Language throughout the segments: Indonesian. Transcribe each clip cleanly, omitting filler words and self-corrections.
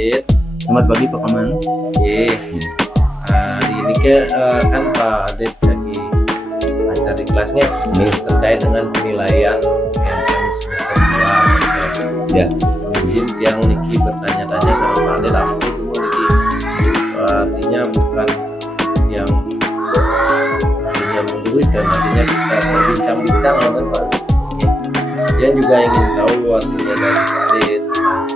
Adit. Selamat pagi Pak Kaman. Hari ini kan Pak Adit lagi ngajar di kelasnya terkait dengan penilaian PMM semester 2. Ya. Izin yang Niki bertanya-tanya sama Pak Adit apa itu Niki. Artinya bukan yang menggurui dan artinya kita berbincang-bincang dengan Pak Adit. Dia juga ingin tahu artinya dari Pak Adit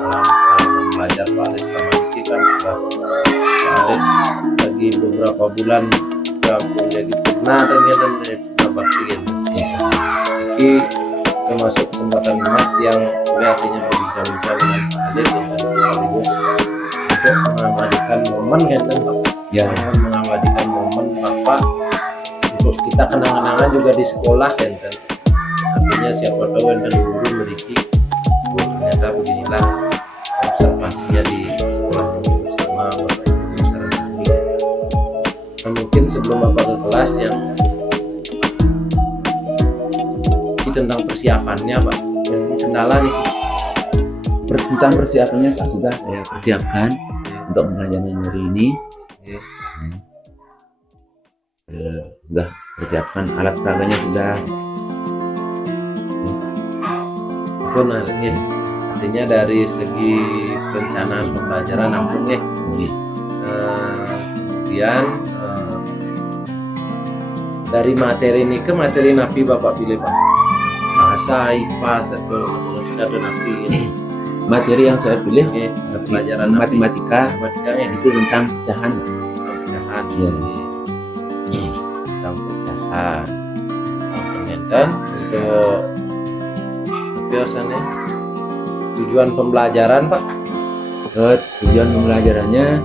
dalam belajar Pak Adit selama ini kan sudah Pak Adit lagi beberapa bulan jadi pernah ternyata pernah bakti gitu. Ini termasuk kesempatan emas yang artinya berbincang-bincang dengan Pak Adit dan sekaligus untuk mengabadikan momen kan Pak. Ya. Mengabadikan momen Bapak untuk kita kenang-kenangan juga di sekolah kan. Artinya siapa tahu dan guru memiliki ternyata beginilah observasinya di sekolah bersama Bapak Ibu secara ini. Nah, mungkin sebelum Bapak ke kelas yang tentang persiapannya Pak, kendala nih Tentang persiapannya Pak sudah saya persiapkan untuk pembelajaran hari ini. Sudah persiapkan alat peraganya sudah. Pun artinya dari segi perencanaan pembelajaran langsung ya. Kemudian dari materi ini ke materi nafi Bapak pilih Pak, bahasa IPA atau matematika atau nafi ini. Materi yang saya pilih pelajaran matematika itu tentang pecahan. Ya. Tentang pecahan. Kemudian untuk biasanya tujuan pembelajaran Pak. Tujuan pembelajarannya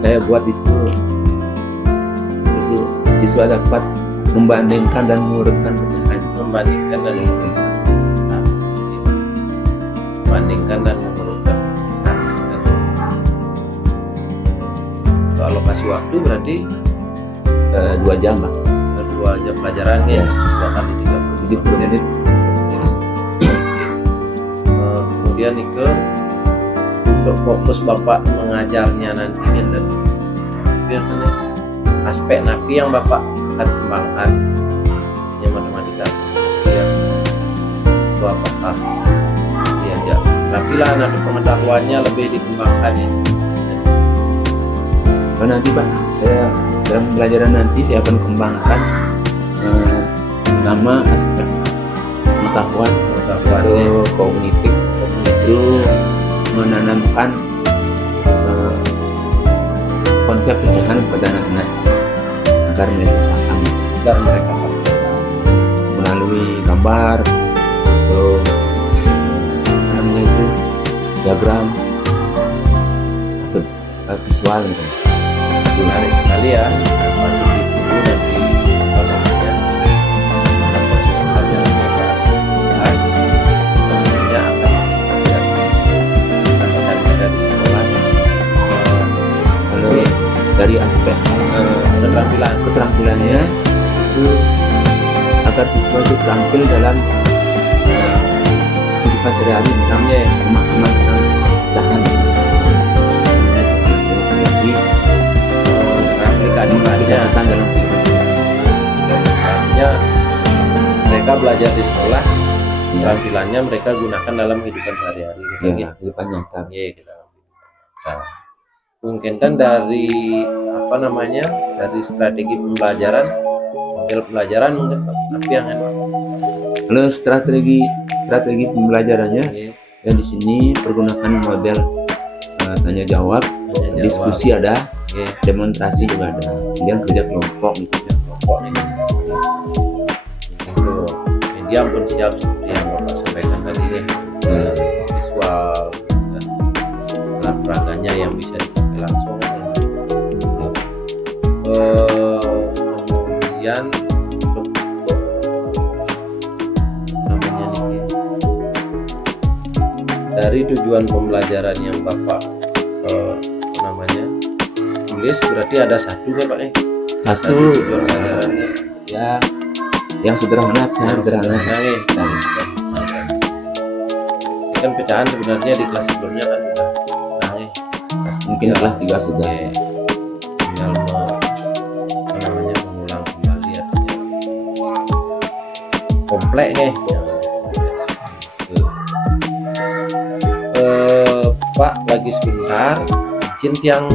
saya buat itu siswa dapat membandingkan dan mengurutkan pecahan. Membandingkan dan mengurutkan. Kalau kasih waktu berarti 2 jam Pak. 2 jam pelajaran ya. 2 kali 70 menit. Kemudian ke untuk fokus Bapak mengajarnya nantinya dan biasanya aspek nafi yang Bapak akan kembangkan yang matematika ya, itu apakah diajak tampilan atau pengetahuannya lebih dikembangkan ya? Nanti Pak, saya dalam pembelajaran nanti saya akan kembangkan nama aspek pengetahuan atau kognitif itu menanamkan konsep pecahan kepada anak-anak agar mereka paham melalui gambar atau namanya itu diagram atau visual gitu. Menarik sekali ya, patut ditunggu nanti dalam proses pelajaran pastinya akan dari sekolah. Lalu dari aspek keterampilannya itu agar siswa itu terampil dalam kehidupan sehari-hari misalnya pemahaman tentang pecahan. Aplikasikan dalam artinya mereka belajar di sekolah, keterampilannya mereka gunakan dalam kehidupan sehari-hari kehidupan nyata. Nah, mungkin kan dari dari strategi pembelajaran, model pembelajaran mungkin tapi yang enak. Kalau strategi pembelajarannya yang di sini pergunakan model tanya jawab, diskusi ada, demonstrasi juga ada, kemudian kerja kelompok gitu ya. Media pun siap seperti yang Bapak sampaikan tadi ya. Visual dan alat peraganya yang bisa dipakai langsung ya. Kemudian untuk namanya nih dari tujuan pembelajaran yang Bapak tulis berarti ada satu kan Pak Satu tujuan pelajarannya ya yang sederhana kan pecahan sebenarnya di kelas sebelumnya kan udah mungkin Ya. kelas 3 sudah. Oke. Tinggal mengulang kembali artinya komplek nih. Pak, lagi sebentar, izin yang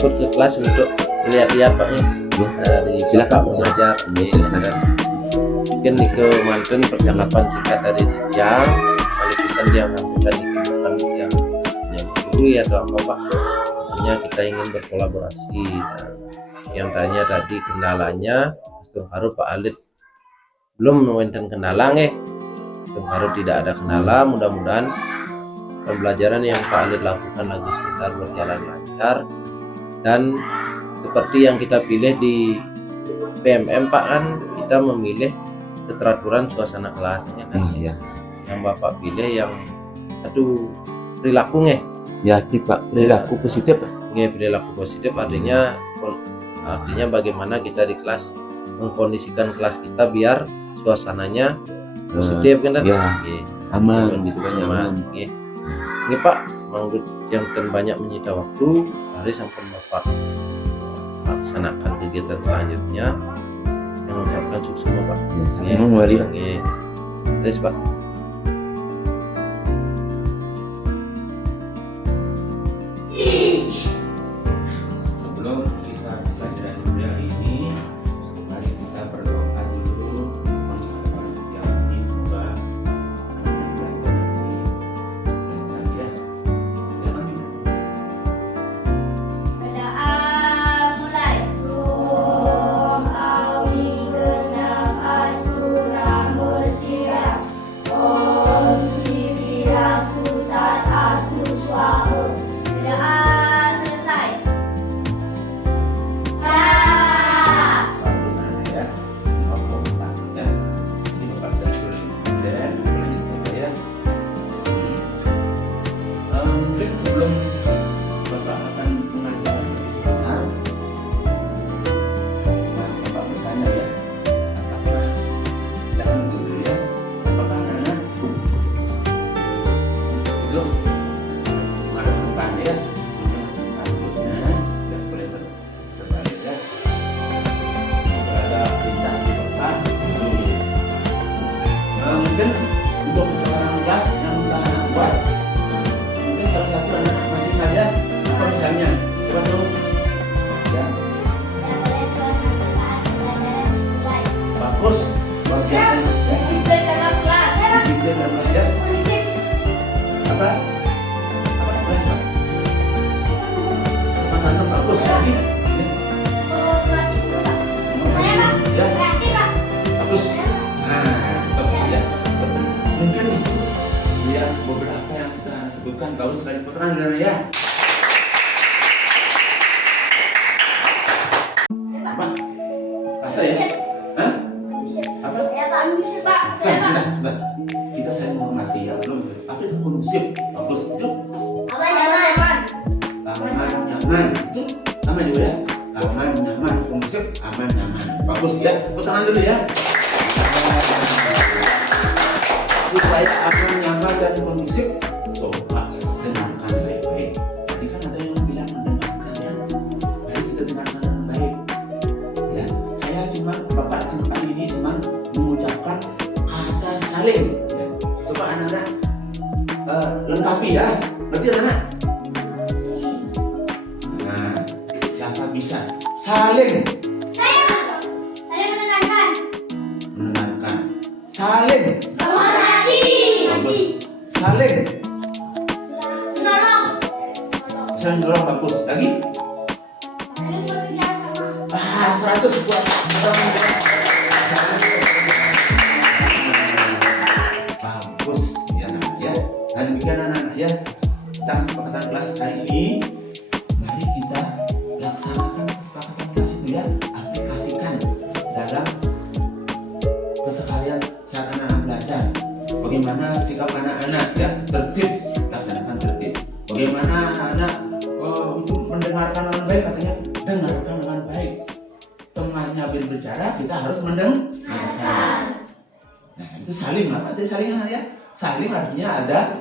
ikut ke kelas untuk lihat-lihat Pak ya. Ya, Dari silakan, Bapak mengajar. Ya, silakan. Mungkin ke manten percakapan singkat dari Yang kali pesan dia sampaikan itu bukan yang guru ya atau apa Pak. Artinya kita ingin berkolaborasi. Nah, yang tanya tadi kendalanya, harus Pak Alit belum mewenten kendala nggih. Harus tidak ada kendala, mudah-mudahan pembelajaran yang Pak Alit lakukan lagi sebentar berjalan lancar. Dan seperti yang kita pilih di PMM Pak, kan kita memilih keteraturan suasana kelasnya kan. Ya. Yang Bapak pilih yang satu perilaku nggih. Ya, perilaku positif. Nggih, perilaku positif artinya bagaimana kita di kelas mengkondisikan kelas kita biar suasananya positif kan. Ya, Nggih. aman gitu kan, nyaman. Nggih. Ini Pak, manggut yang banyak menyita waktu, hari sampai Bapak laksanakan kegiatan selanjutnya. Yang mengucapkan sukses semua Pak. Ya, semua mari Pak. Nggih. Terus Pak. Sebelum kita pelajaran hari ini, mari kita berdoa dulu menghadap yang ini, semoga anak belajar ini lancar ya. Jangan Berdoa mulai. Om awi genap asura musira. Om sivira sutat astu swaha. Berdoa selesai. bagus anak ya. Ini Bapak takut ya. Ini Bapak dari saya lanjut saja ya. Mungkin sebelum Bapak akan mengajar lebih sebentar, mari Bapak bertanya ya, apakah jangan dulu ya, apakah anak itu menghadap depan ya, rambutnya tidak boleh terbalik ya. Jika ada perintah di Bapak, dulu. Mungkin untuk seorang kelas yang sudah anak buat, mungkin salah satu anak masih saja apa misalnya, coba dong ya. Bagus, luar biasa ya. Disiplin dalam kelas. Disiplin dalam kelas ya. Apa? Apa? Sama-sama bagus lagi. Ya, bagus. Nah, stop ya. Mungkin itu ya beberapa yang sudah Anda sebutkan, bagus sekali putra ya. Apa? Masa ya? Hah? Apa? Sudah. Kita saling menghormati ya, belum. Apa itu kondusif? Bagus itu. Aman, nyaman. Itu sama juga ya. Aman, nyaman, kondusif, aman, nyaman. Bagus ya. Tepuk tangan dulu ya. Supaya aman, nyaman dan kondusif, coba dengarkan baik-baik. Tadi kan ada yang bilang mendengarkan ya. Mari kita dengarkan dengan baik. Ya, saya Bapak kali ini cuma mengucapkan kata saling. Ya. Coba anak-anak lengkapi ya. Berarti anak-anak. Nah, siapa bisa saling mendengarkan, saling bagus, saling bisa menolong, bagus lagi. 100 buat bagus ya anak ya. Nah demikian anak-anak ya, tentang kesepakatan kelas hari ini. Mari kita laksanakan kesepakatan kelas itu ya, aplikasikan dalam keseharian saat anak-anak belajar. Bagaimana sikap anak-anak ya, tertib, laksanakan tertib. Bagaimana anak-anak untuk mendengarkan dengan baik, katanya dengarkan dengan baik. Temannya berbicara, kita harus mendengarkan. Nah itu saling, apa arti saling ya? Saling artinya ada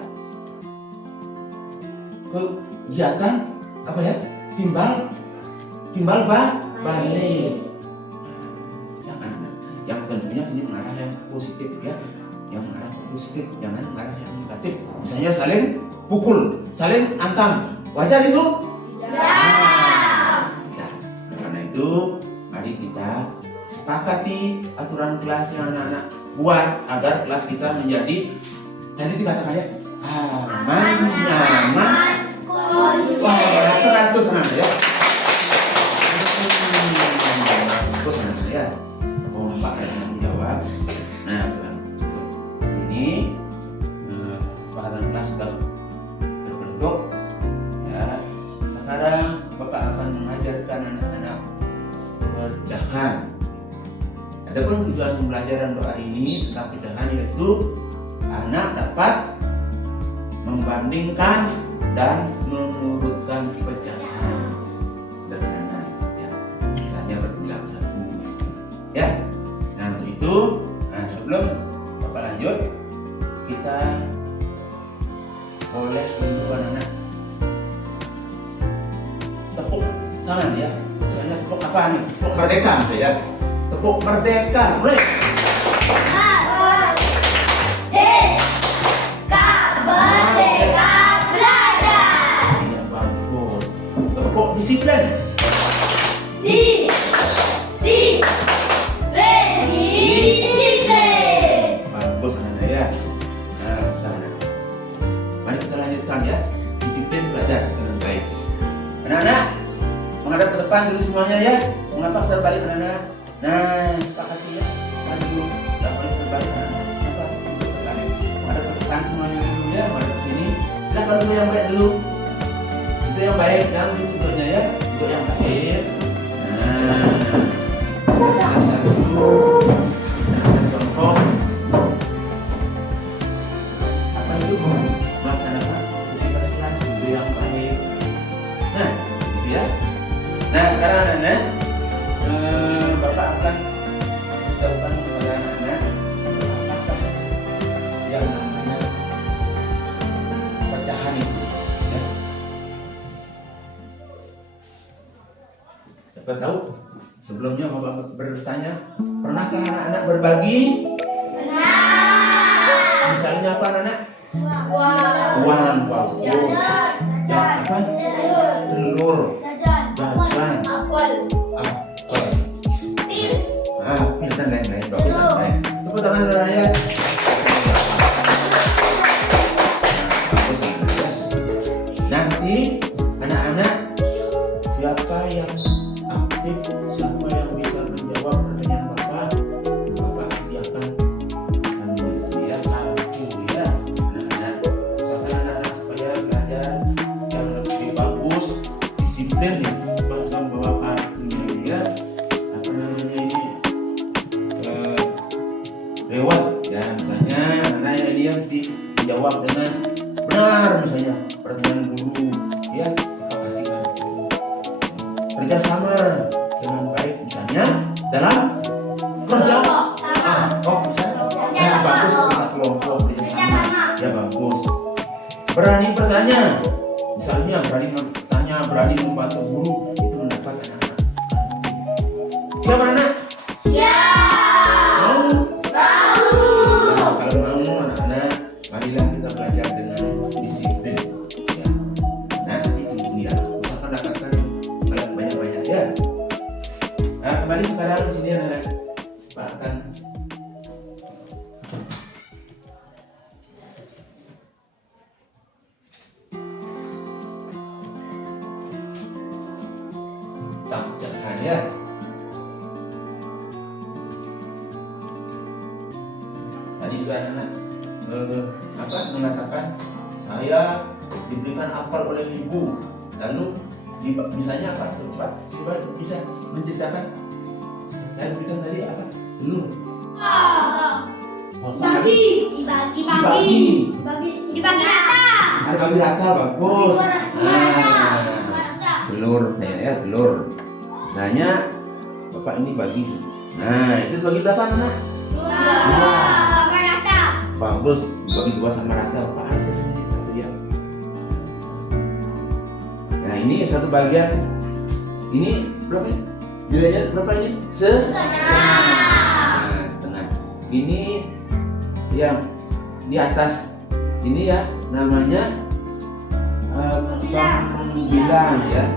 kegiatan apa ya? Timbal balik. Yang tentunya sini mengarah yang positif ya, yang mengarah ke positif, jangan mengarah yang negatif. Misalnya saling pukul, saling antam, wajar itu? Nah, karena itu mari kita sepakati aturan kelas yang anak-anak buat agar kelas kita menjadi tadi dikatakannya aman, nyaman, wah 100 anak ya. Terus anak ya. Pak yang menjawab. Nah, ini kesepakatan kelas sudah terbentuk. Ya, sekarang Bapak akan mengajarkan anak-anak pecahan. Adapun tujuan pembelajaran untuk hari ini tentang pecahan yaitu anak dapat membandingkan dan menurutkan pecahan. Sederhana, ya. Misalnya berbilang 1, ya. Nah, sebelum Bapak lanjut, kita boleh untuk anak-anak tepuk tangan ya. Misalnya tepuk apa nih? Tepuk merdeka misalnya. Tepuk merdeka, mulai. Merdeka belajar. Iya bagus. Tepuk disiplin. Bagus anak-anak ya. Nah, sudah anak. Mari kita lanjutkan ya. Disiplin belajar dengan baik. Anak-anak menghadap ke depan dulu semuanya ya. Mengapa terbalik anak-anak? Nah, sepakati ya. Maju dulu. Tidak boleh terbalik anak-anak. Kenapa? Untuk terbalik. Menghadap ke depan semuanya dulu ya. Menghadap ke sini. Silakan dulu yang baik dulu. Itu yang baik dan bentuknya ya. Untuk yang baik. Nah, silakan dulu. Contoh apa itu melaksanakan studi pada kelas studi yang baik. Nah, gitu ya. Nah, sekarang anak-anak, Bapak akan beritahukan kepada anak-anak apakah yang namanya pecahan itu. Ya. Siapa tahu? Sebelumnya Bapak bertanya, pernahkah anak-anak berbagi? Misalnya apa anak-anak? Uang, bagus. Apa? Telur, jajan, apel, pil dan lain-lain. Bagus anak-anak. Tepuk tangan anak-anak ya. Bagus anak-anak. Nanti anak-anak siapa yang aktif, siapa yang bisa menjawab pertanyaan Bapak pasti akan ya aku ya anak-anak. Usahakan anak-anak supaya belajar yang lebih bagus, disiplin ya, bahkan bawa kartunya ya, apa namanya ini lewat ya, misalnya anak yang dia mesti menjawab dengan benar misalnya pertanyaan guru ya, Bapak kasih kartu. Kerjasama dengan baik misalnya dalam kerja misalnya ya bagus kita kelompok kerjasama ya bagus. Berani bertanya misalnya, berani bertanya, berani membantu guru, itu mendapat anak-anak. Siapa anak? Mau? Nah, kalau mau anak-anak, marilah kita belajar dengan disiplin ya. Nah itu dia, usahakan dapatkan yang banyak-banyak ya. Nah kembali sekarang di sini anak-anak, Pak akan tampilkan ya. Tadi juga anak-anak mengatakan saya diberikan apel oleh ibu, lalu misalnya apa? Coba bisa menceritakan. Saya diberikan tadi apa? Telur. Dibagi rata. Dibagi rata bagus. Telur saya ya, telur. Misalnya Bapak ini bagi. Nah, itu bagi berapa anak? Sama rata. Bagus, bagi 2 sama rata. Bapak harus ya. Nah ini satu bagian. Ini berapa ini? Nilainya berapa ini? Setengah. Ini yang di atas ini ya namanya pembilang ya.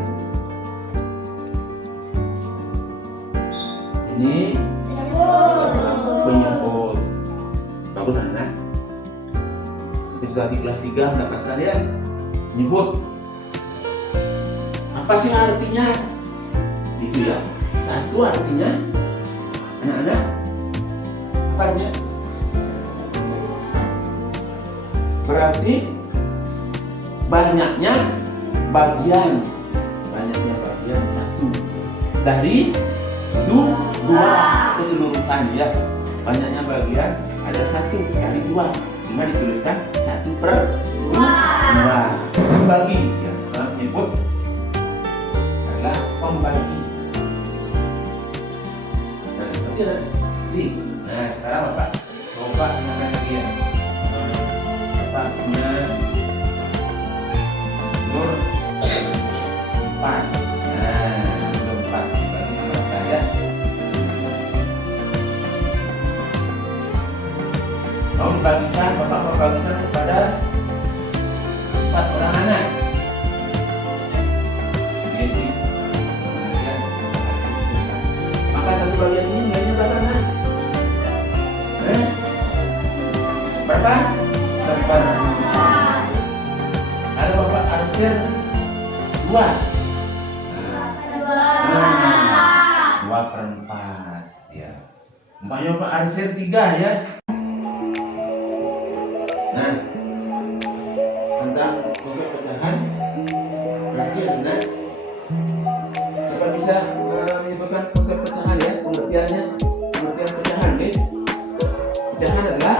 Ini penyebut. Bagus anak. Kita sudah di kelas 3 mendapatkan ya. Nyebut. Apa sih artinya? Itu ya. Satu artinya anak-anak apa artinya? Berarti banyaknya bagian satu dari dua keseluruhan ya. Banyaknya bagian ada satu dari dua sehingga dituliskan 1/2. Pembagi ya. Menyebut adalah pembagi. Nah sekarang Bapak coba ingatkan lagi ya. Bapak punya nomor 4. Nah nomor 4 dibagi sama Bapak ya. Mau membagikan, Bapak membagikan kepada 4 orang anak. Jadi maka satu bagian ini nilainya berapa nak? Berapa? 1/4. Ada Bapak arsir 2. 2/4 ya. Umpamanya Bapak arsir 3 ya. Nah, tentang konsep pecahan lagi ada. Siapa bisa menyebutkan konsep pecahan ya? Pengertian pecahan nih. Pecahan adalah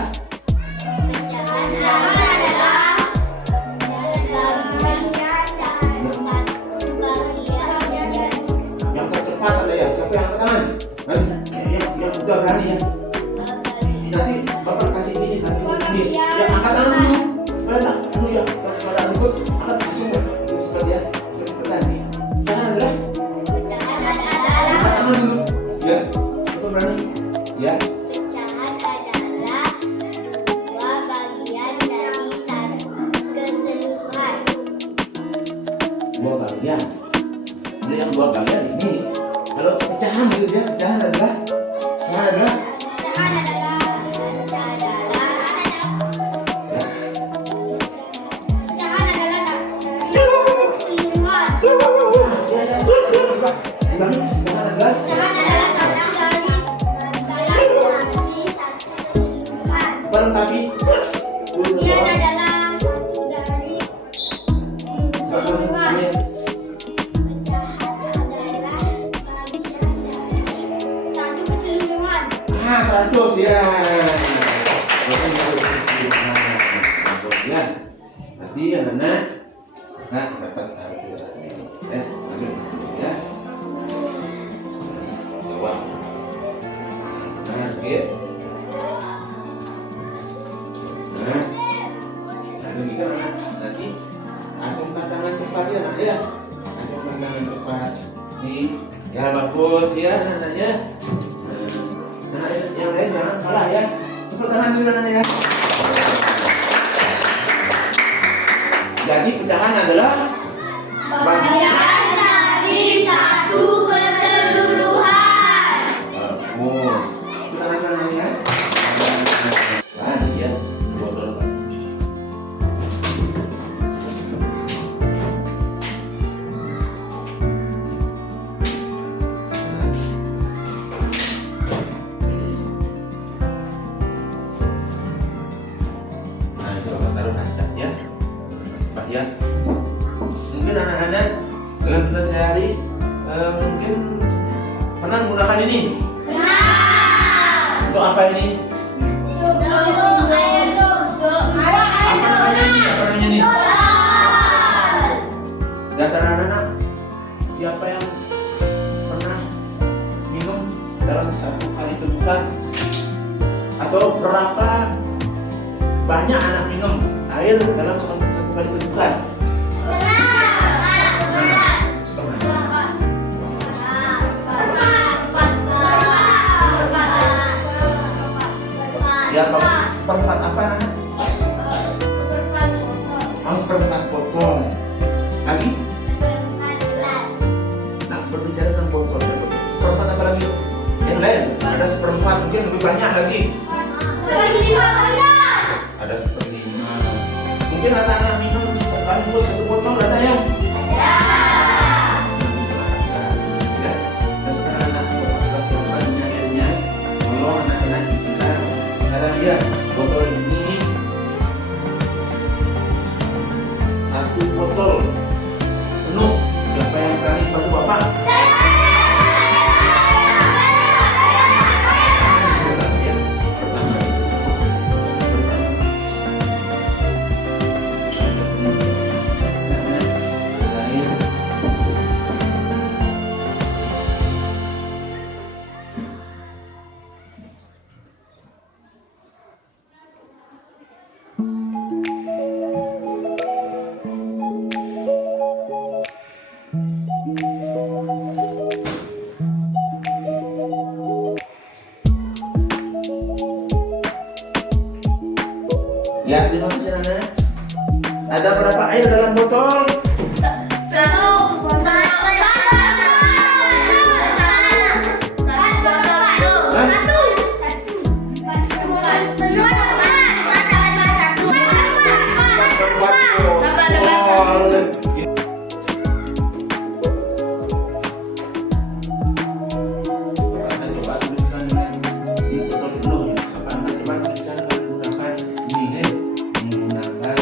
yang tercepat ada ya. Siapa yang angkat tangan? Yang udah berani ya. Nanti Bapak kasih ini ini. Ya angkat tangan dulu. Mana? Dulu ya. Pada ikut angkat langsung cepat ya. Cepat nih. Pecahan adalah angkat tangan dulu. Ya. Siapa berani? Ya. Pecahan adalah dua bagian dari satu keseluruhan. Dua bagian. Ini yang dua bagian ini. Kalau pecahan gitu ya. Pecahan adalah Pecahan adalah keseluruhan. Ulangi, pecahan adalah Pecahan adalah satu dari satu keseluruhan. melengkapi Dia adalah satu dari keseluruhan. Pecahan adalah bagian dari satu keseluruhan. 100 ya. Bagus ya. Berarti anak-anak dapat arti ambil ya. Jawab. Target. Demikian anak. Nanti acungkan tangan cepat ya anak ya. Acungkan tangan cepat. Nih, ya bagus ya anak-anaknya. Anak yang lain jangan kalah ya. Tepuk tangan dulu anak ya. Jadi pecahan adalah Bagian dari satu keseluruhan. bagus. Tepuk tangan dulu anak ya. Nah, ya. Botol. Nah, itu Bapak taruh kaca ya. Pak ya. Mungkin anak-anak dalam tugas sehari mungkin pernah menggunakan ini. Untuk apa ini? Apa namanya ini? Di antara anak-anak siapa yang pernah minum dalam satu kali tegukan? Atau berapa banyak anak minum air dalam satu kali tegukan? lebih banyak lagi. Bagi 5 banyak. Ada seperlima. Mungkin anak-anak minum sekaligus 1 botol ada ya? Ya. Nah sekarang anak siapkan ini airnya. Tolong anak-anak isikan. Sekarang ya botol ini 1 botol penuh. Siapa yang berani bantu bapak? Ya, terima kasih Nana. Ada berapa air dalam botol? Coba tuliskan di botol penuh ya. Coba tuliskan menggunakan ini deh. Menggunakan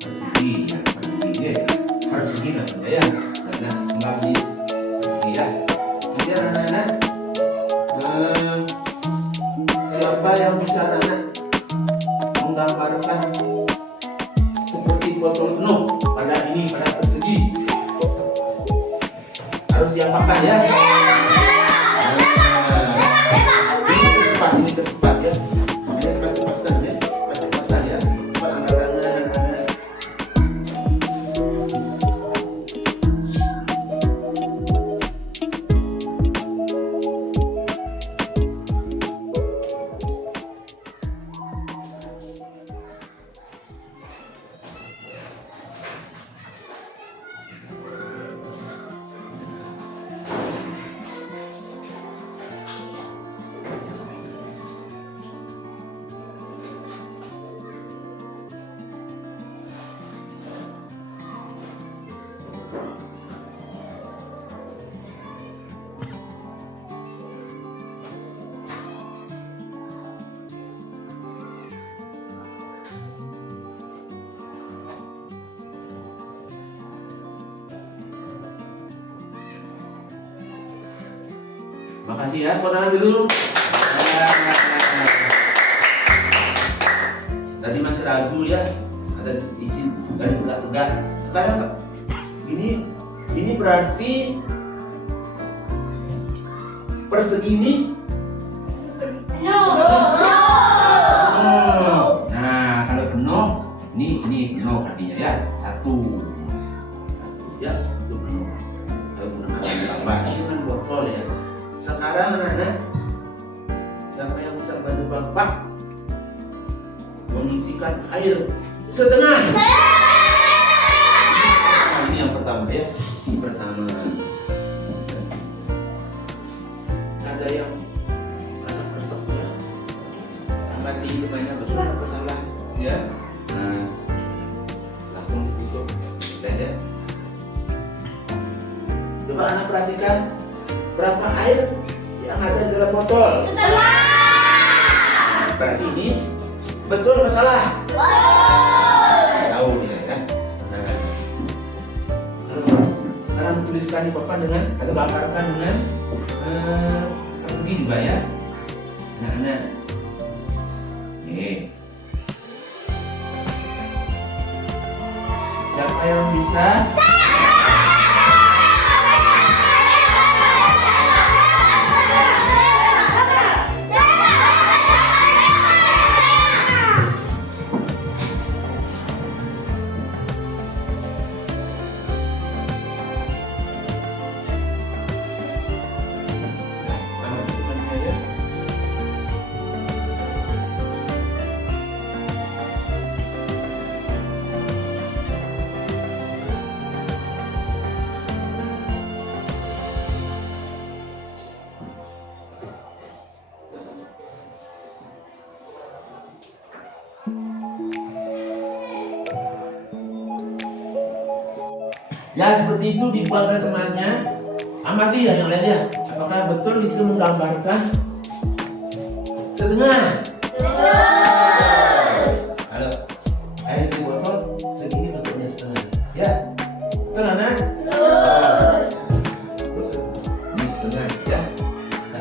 persegi ya. Persegi namanya ya. Nah, mengambil persegi ya. Kemudian anak-anak, siapa yang bisa anak menggambarkan seperti botol penuh pada ini, pada persegi? Harus diapakan ya? Ini tercepat ya. Makanya cepat-cepatan ya. Cepat-cepatan ya. Cepat anggarannya anak-anak. Makasih ya, tepuk tangan dulu. Tadi masih ragu ya, ada isi garis tegak-tegak. Sekarang ini berarti persegi ini. Nah, kalau penuh, ini penuh artinya ya. Satu ya, itu penuh. Kalau menggunakan tambah, ini kan botol ya. Sekarang anak-anak, siapa yang bisa bantu bapak mengisikan air setengah? Nah, ini yang pertama ya. Ini pertama. Ada yang resep-resep ya. Amati lumayan betul apa salah ya. Nah, langsung ditutup udah ya. Coba anak perhatikan berapa air yang ada di dalam botol. Berarti ini betul atau salah? Tahu dia ya. Sekarang tuliskan di papan dengan atau bakarkan dengan persegi juga ya. Nah. Nih. Siapa yang bisa? Ya seperti itu dibuat oleh temannya. Amati ya yang lain ya. Apakah betul itu menggambarkan setengah? Kalau air di botol segini bentuknya setengah. Ya, betul anak? Ini setengah ya. Kita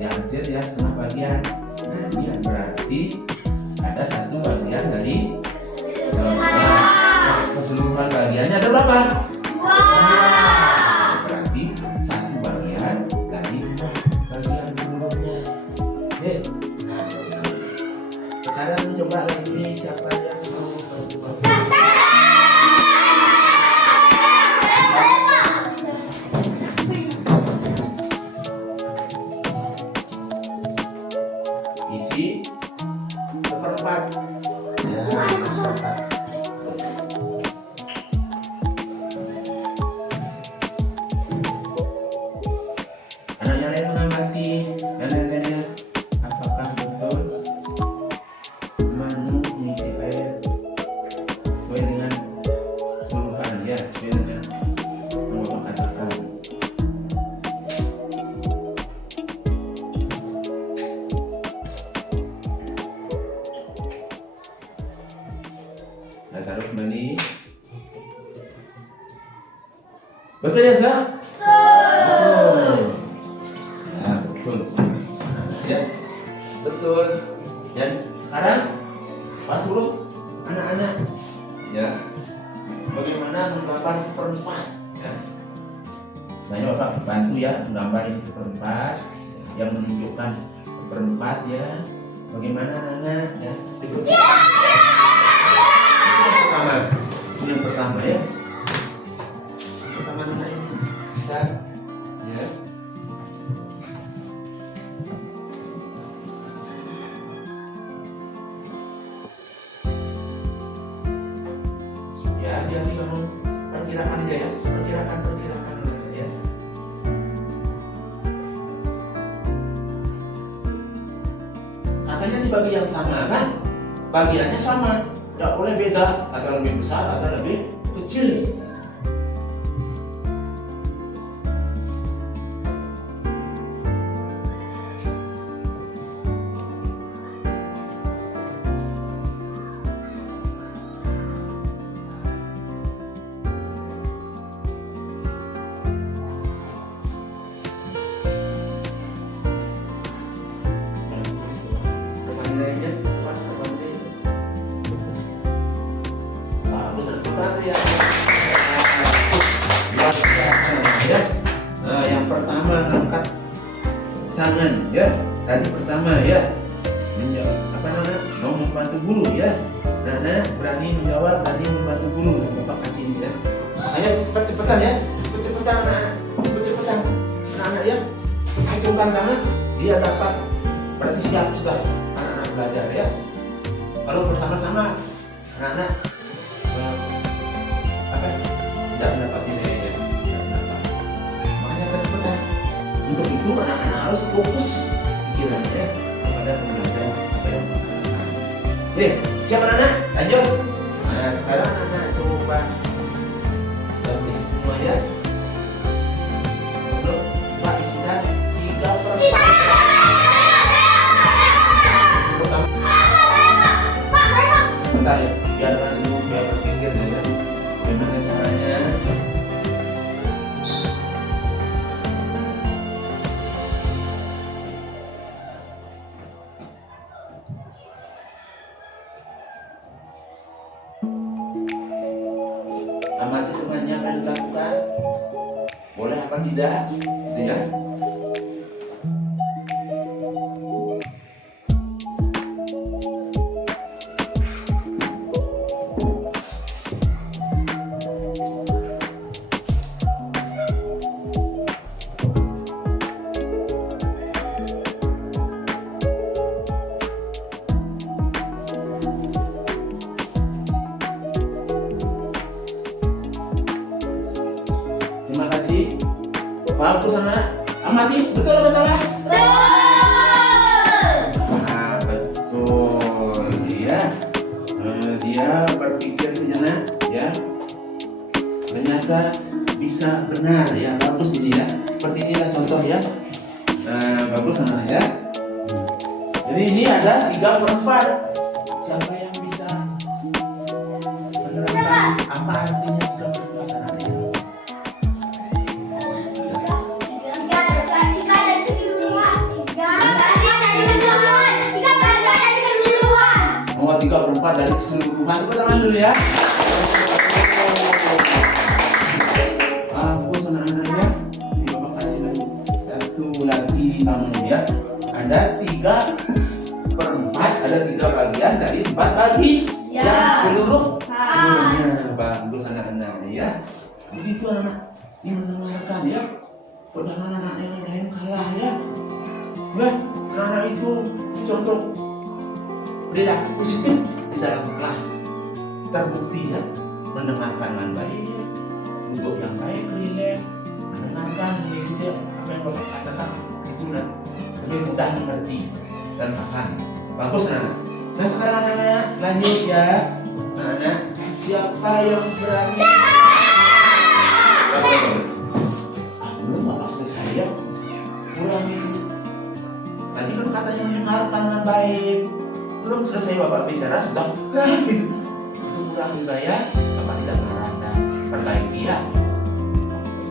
diarsir ya setengah bagian. Nah ini berarti ada satu bagian dari keseluruhan bagiannya ada berapa? Berarti satu bagian dari bagian seluruhnya. Oke. Sekarang coba lagi siapa yang mau mencoba? Isi seperempat. Ya, seperempat. Anaknya lain mengamati dan lain-lainnya. Apakah betul Manu mengisi air sesuai dengan keseluruhan ya, sesuai dengan yang Bapak katakan. Saya taruh kembali. Betul ya, Sa? Betul. Ya, betul. Ya, betul. Dan sekarang pas dulu anak-anak ya, bagaimana menggambar seperempat ya. Saya Bapak bantu ya menggambar ini seperempat yang menunjukkan seperempat ya. Bagaimana anak-anak ya? Berikut. Ini yang pertama ya. Pertama anak ini bisa ya. Ya, dia bisa memperkirakan dia ya, perkirakan ya. Katanya dibagi yang sama kan? Bagiannya sama, tidak boleh beda, atau lebih besar atau lebih kecil. Nilainya bagus ya. Ya. Nah, yang pertama angkat tangan ya. Tadi pertama ya. Apa namanya? Mau membantu guru ya. Nana berani menjawab, berani membantu guru. Bapak kasih ini ya. Ayo cepat-cepatan ya. Cepat-cepatan anak. Cepat-cepatan. Anak ya. Acungkan tangan, dia dapat. Berarti siap sudah anak-anak belajar ya. Kalau bersama-sama anak-anak tidak mendapat nilainya, tidak mendapat. Makanya cepat-cepat. Untuk itu anak-anak harus fokus pikirannya kepada pembelajaran apa yang mereka. Oke, siap anak-anak? Lanjut. Nah, sekarang anak-anak coba isi semua ya. Untuk coba isikan 3/4. Bentar ya, biarkan dulu biar berpikir ya. Gimana caranya? Amati temannya apa yang dilakukan, boleh apa tidak, gitu ya. Terima kasih. Bagus anak. Amati, betul apa salah? Betul. Dia berpikir sejenak ya. Ternyata juga bisa benar ya. Bagus ini ya. Seperti inilah contoh ya. Nah, bagus anak ya. Jadi ini ada 3/4. Siapa yang bisa menerangkan apa artinya 3/4 anak ya? Oh, 3/4 dari keseluruhan. Tepuk tangan dulu ya. Aku senang ya. Terima kasih lagi. Satu lagi tamu ya. Ada 3/4, ada 3 bagian dari 4 bagi. Ya. Yang seluruh. Ah. Seluruhnya bagus anak-anak ya. Begitu anak-anak ini mendengarkan ya. Jangan anak yang lain kalah ya. Ya, anak itu contoh perilaku positif di dalam kelas, terbukti ya, mendengarkan dengan baik, duduk yang baik, rileks, mendengarkan, mengikuti apa yang bapak katakan, itu dan lebih mudah mengerti dan paham. Bagus anak. Nah sekarang anak-anak lanjut ya, anak-anak siapa yang berani? Belum bapak selesai ya, kurangi. Tadi kan katanya mendengarkan dengan baik. Belum selesai bapak bicara sudah gitu. Itu kurang juga ya. Bapak tidak marah dan perbaiki ya.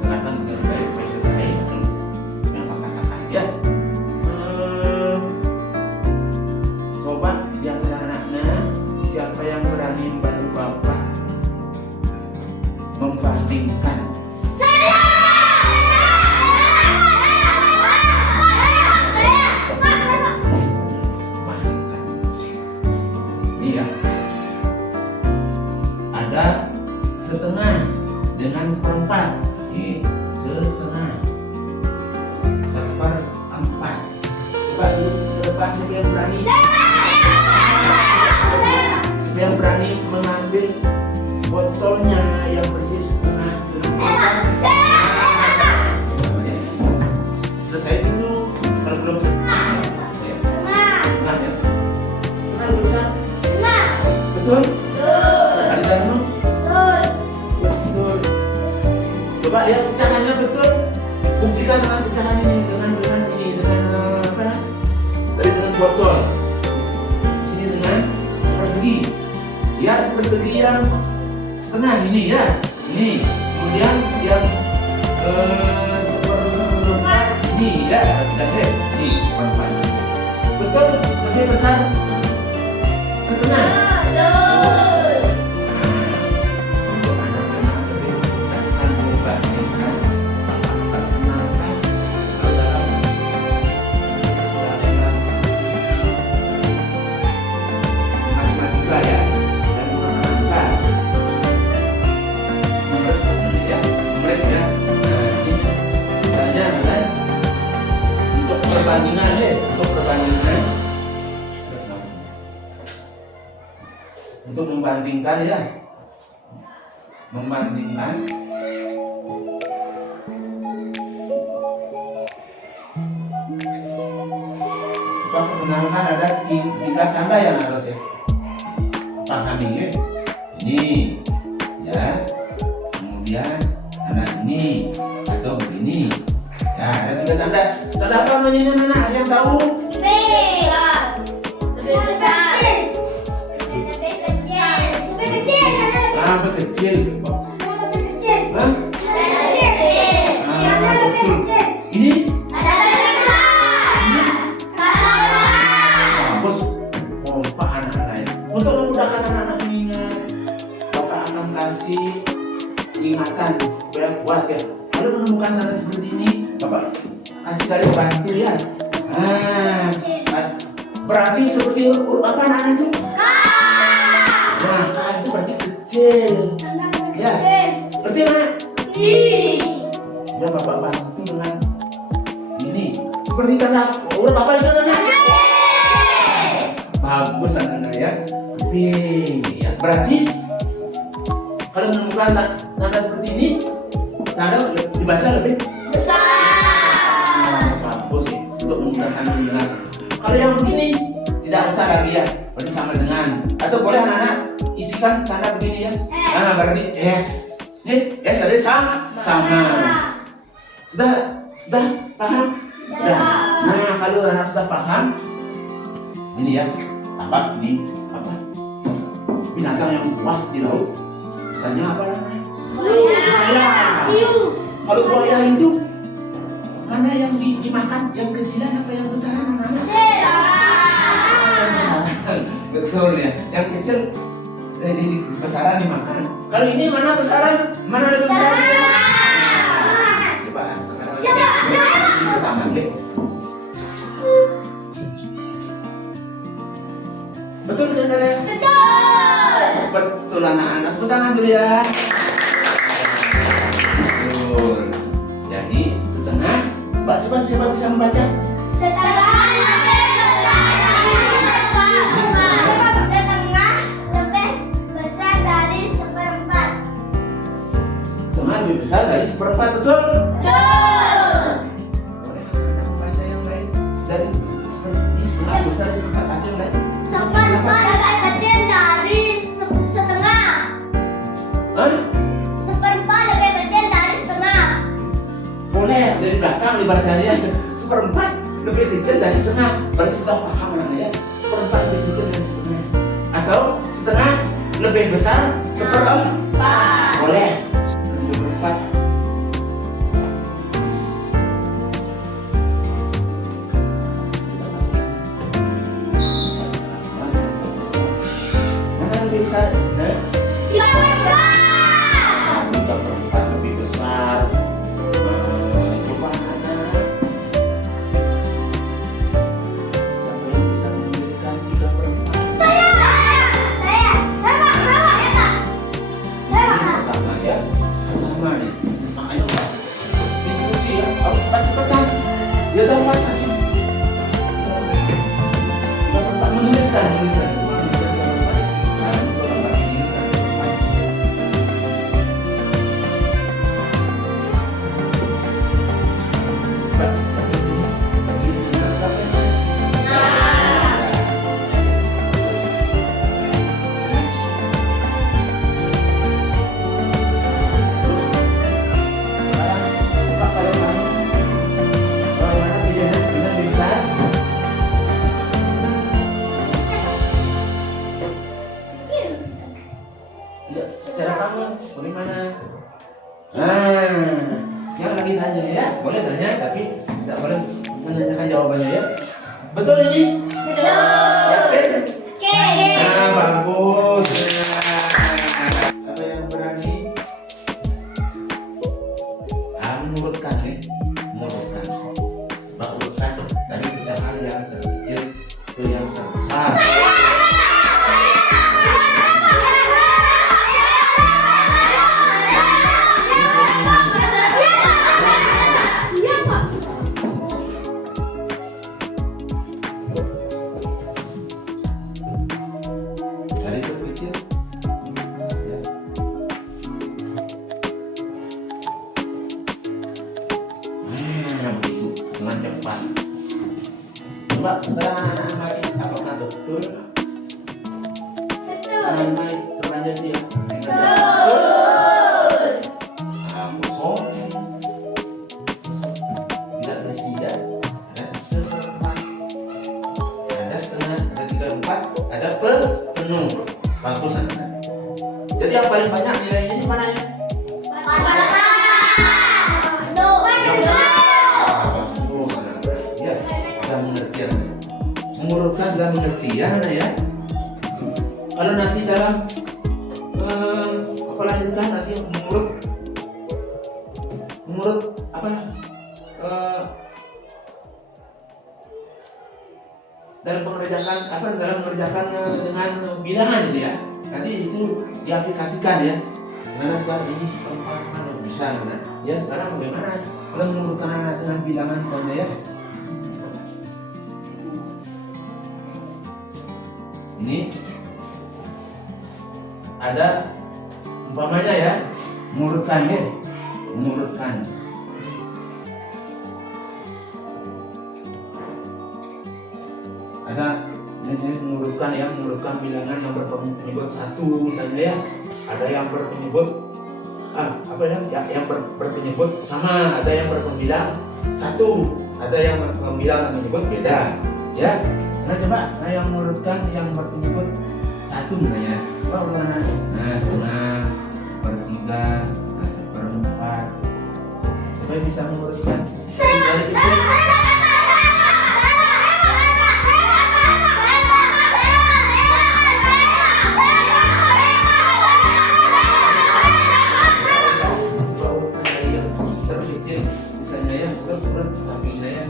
Dengarkan dengan baik supaya selesai yang bapak katakan ya. Coba di antara anaknya siapa yang berani membantu bapak membandingkan? Iya. Ada setengah dengan seperempat. Setengah. Seperempat. Coba dulu ke depan siapa yang berani? Siapa yang berani mengambil botolnya yang berisi setengah dengan seperempat? Selesai dulu. Kalau belum selesai. Ya. Setengah ya. Setengah lebih besar. Betul? Ada dalam? Betul. Coba lihat pecahannya betul. Buktikan dengan pecahan ini dengan apa? Tadi dengan botol. Sini dengan persegi. Lihat persegi yang setengah ini ya. Ini. Kemudian yang seperempat ini ya. Dan ini seperempat. Betul? Lebih besar setengah. Untuk anak-anak lebih akan membandingkan perkenalkan dalam matematika ya dan angka menurut ya. Nah ini misalnya kan untuk perbandingan ya, untuk membandingkan ya, Pak perkenalkan ada 3 tanda yang harus ya pahami ya. Ini ya, kemudian tanda ini atau begini ya, ada 3 tanda. Tanda apa namanya anak? Ada yang tahu? Kecil. Hah? Betul. Ini? Bagus. Kompak anak-anak ya. Untuk memudahkan anak-anak mengingat, Bapak akan kasih ingatan supaya kuat ya. Kalau menemukan tanda seperti ini, Bapak kasih garis bantu ya. Berarti seperti huruf apa anak-anak itu? Nah, itu berarti kecil. Ya, berarti anak? Ya, Bapak bantu dengan ini. Seperti tanda huruf apa itu anak? Bagus anak-anak ya. Ya, berarti kalau menemukan tanda seperti ini, tanda dibaca lebih besar. Bagus ya, untuk memudahkan mengingat. Kalau yang begini tidak usah lagi ya, berarti sama dengan, atau boleh anak-anak isikan tanda begini ya. Berarti S Nih, S tadi sama. Sudah paham? Sudah. Nah, kalau anak sudah paham, ini ya, ini apa? Binatang yang buas di laut. Misalnya apa namanya? Buaya. Kalau buaya itu mana yang dimakan? Yang kecilan apa yang besaran namanya? Betul ya. Yang kecil di besaran dimakan. Kalau ini mana besaran? Mana lebih besar? Coba sekarang ini pertama deh. Betul tidak saya? Betul anak-anak. Tepuk tangan dulu ya. Betul. Jadi setengah. Mbak siapa bisa membaca? Lebih besar dari seperempat, betul? Boleh kita membaca yang lain dari seperti setengah besar dari seperempat aja yang lain. Seperempat lebih kecil dari setengah. Hah? Seperempat lebih kecil dari setengah. Boleh dari belakang dibacanya seperempat lebih kecil dari setengah. Berarti sudah paham anaknya ya. Seperempat lebih kecil dari setengah. Atau setengah lebih besar seperempat. Boleh. Seperempat. Mana lebih besar? Tiga perempat. Tiga perempat lebih besar. Coba anak. Siapa yang bisa menuliskan tiga perempat? Saya. Pertama ya. Pertama nih. Makanya diskusi ya. Harus cepat-cepatan. Dia dapat tadi. Tiga perempat menuliskan. Secara kamu, bagaimana? Yang lagi tanya ya, boleh tanya, tapi tidak boleh menanyakan jawabannya ya. Betul ini? Yakin? Bagus. Apa yang berani? Mengurutkan ya, mengurutkan. Mengurutkan dari pecahan yang terkecil ke yang terbesar. Dari terkecil ya. Begitu dengan cepat. Coba sekarang anak-anak apakah betul? Anak-anak terlanjur dia. Kosong. Tidak berisi ya. Ada seperempat. Ada setengah. Ada 3/4. Ada penuh. Bagus anak-anak. Jadi yang paling banyak nilainya di mana ya? Mengurutkan dalam pengertian ya. Kalau nanti dalam apa lanjutkan nanti mengurut apa dalam mengerjakan dengan bilangan gitu ya. Nanti itu diaplikasikan ya. Karena sekarang ini seperempat kalau bisa kan. Ya sekarang bagaimana kalau mengurutkan anak dengan bilangan banyak ya. Ini ada umpamanya ya, mengurutkan ya, mengurutkan. Ada jenis mengurutkan ya, mengurutkan bilangan yang berpenyebut 1 misalnya ya. Ada yang berpenyebut apa yang berpenyebut sama, ada yang berpembilang satu, ada yang berpembilang dan menyebut beda, ya. Nah coba, yang menurutkan yang berpenyebut satu misalnya, coba mana? Nah setengah, sepertiga, nah seperempat. Siapa yang bisa mengurutkan? Terkecil, misalnya ya, turun sampingnya ya.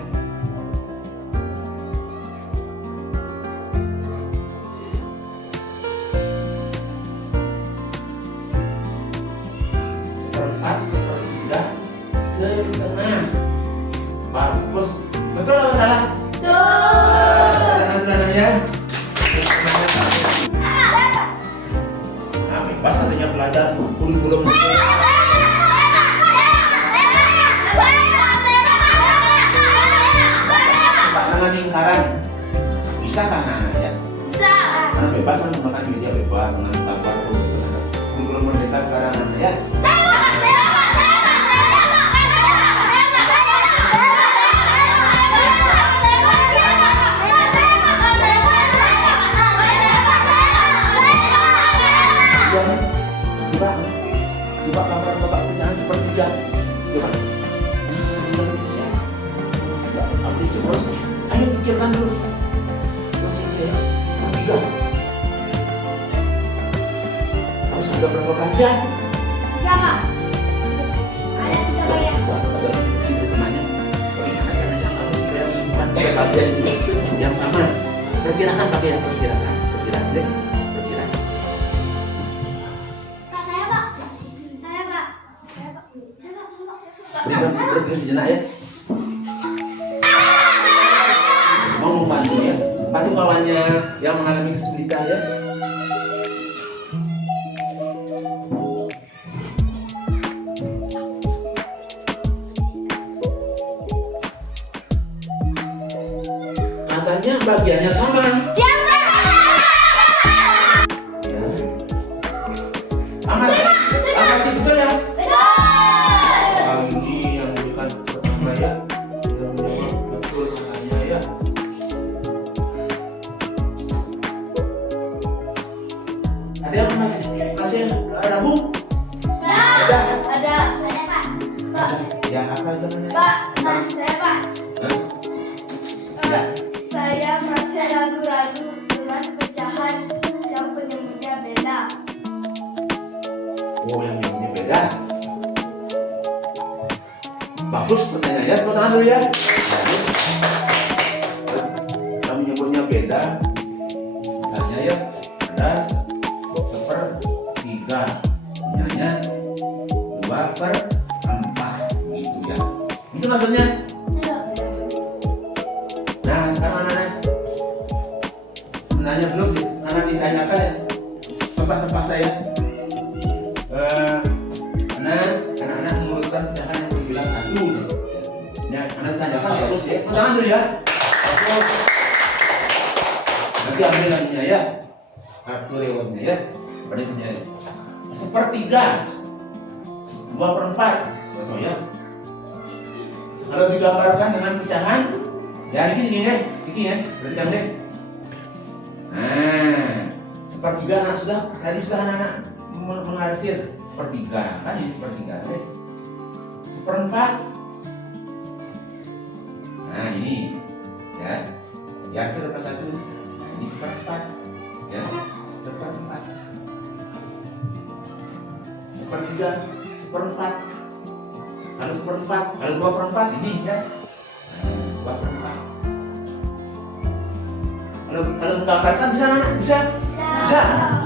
Seperempat, sepertiga, setengah. Bagus. Betul atau salah? Tangan ya. Nah, bebas katanya belajar kurikulum. Tangan lingkaran. Bisa kan anak ya? Bisa. Karena bebas kan menggunakan media bebas dengan gambar kurikulum merdeka sekarang anak ya. Coba gambar bapak pecahan sepertiga. Coba. Nah, ini ya. Ayo pikirkan dulu. Yang sini ya, tiga. Harus ada berapa bagian? Tiga, Kak. Ada 3 bagian. Ada situ temannya. Bagaimana caranya kalau supaya menemukan 3 bagian itu yang sama? Perkirakan pakai yang perkirakan. Perkirakan deh. Perkirakan. Kak, saya, Pak. Saya, Pak. Saya, Pak. Saya, Pak. Beri sejenak ya. Mau membantu ya. Bantu kawannya yang mengalami kesulitan ya. Katanya bagiannya sama. Ya. Amati betul ya. Ini yang bukan pertama ya. Yang betul katanya ya. Ada yang masih ragu? Ada. Ada. Saya, Pak. Pak. Ya apa itu namanya? Pak. Saya, Pak. Hah? Pak. Saya masih ragu-ragu dengan pecahan yang penyebutnya beda. Oh yang menyebutnya beda. Bagus pertanyaannya, tepuk tangan dulu ya. Bagus. Yang menyebutnya beda. Misalnya ya, ada 1/3. Misalnya 2/4 gitu ya. Itu maksudnya. Nah sekarang anak-anak sebenarnya belum sih, anak ditanyakan ya tempat-tempat saya. Anak-anak mengurutkan pecahan yang berbilang satu. Ya, anak tanyakan bagus ya. Tangan dulu ya. Bagus. Nanti ambil lainnya ya. Kartu rewardnya ya. Berikutnya ya. 1/3. 2/4. Betul ya. Kalau digambarkan dengan pecahan, ya ini ya. Ini ya. Perhatikan deh. Nah, 1/3 anak sudah tadi sudah anak-anak mengarsir 1/3 kan ini 1/3 deh. 1/4. Nah ini ya, diarsir apa satu? Nah, ini 1/4 ya, 1/4. 1/3, 1/4. Kalau 1/4, kalau 2/4 ini ya, nah, 2/4. Kalau menggambarkan bisa anak? Bisa? Bisa.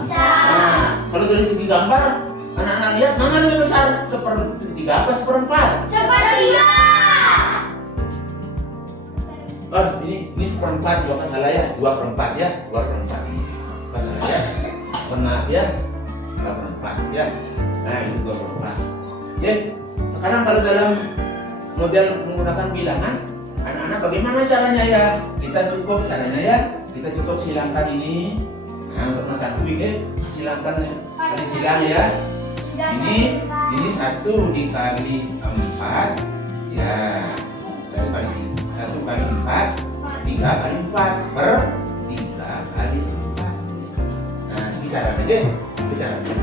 Nah, kalau dari segi gambar, anak-anak lihat mana lebih besar? 1/3 apa 1/4? 1/3. Oh, ini 1/4, gua apa salah ya? 2/4 ya, 2/4 ini. Apa salah ya? Mohon maaf ya. 2/4 ya. Nah, ini 2/4. Ya, sekarang kalau dalam model menggunakan bilangan, anak-anak bagaimana caranya ya? Kita cukup caranya ya. Kita cukup silangkan ini. Nah, untuk mengetahui ya, silangkan ya. Silang ya. Ini Ini 1 dikali 4 ya 1 kali 4 3 kali 4 per 3 kali 4. Nah ini caranya aja. Ini caranya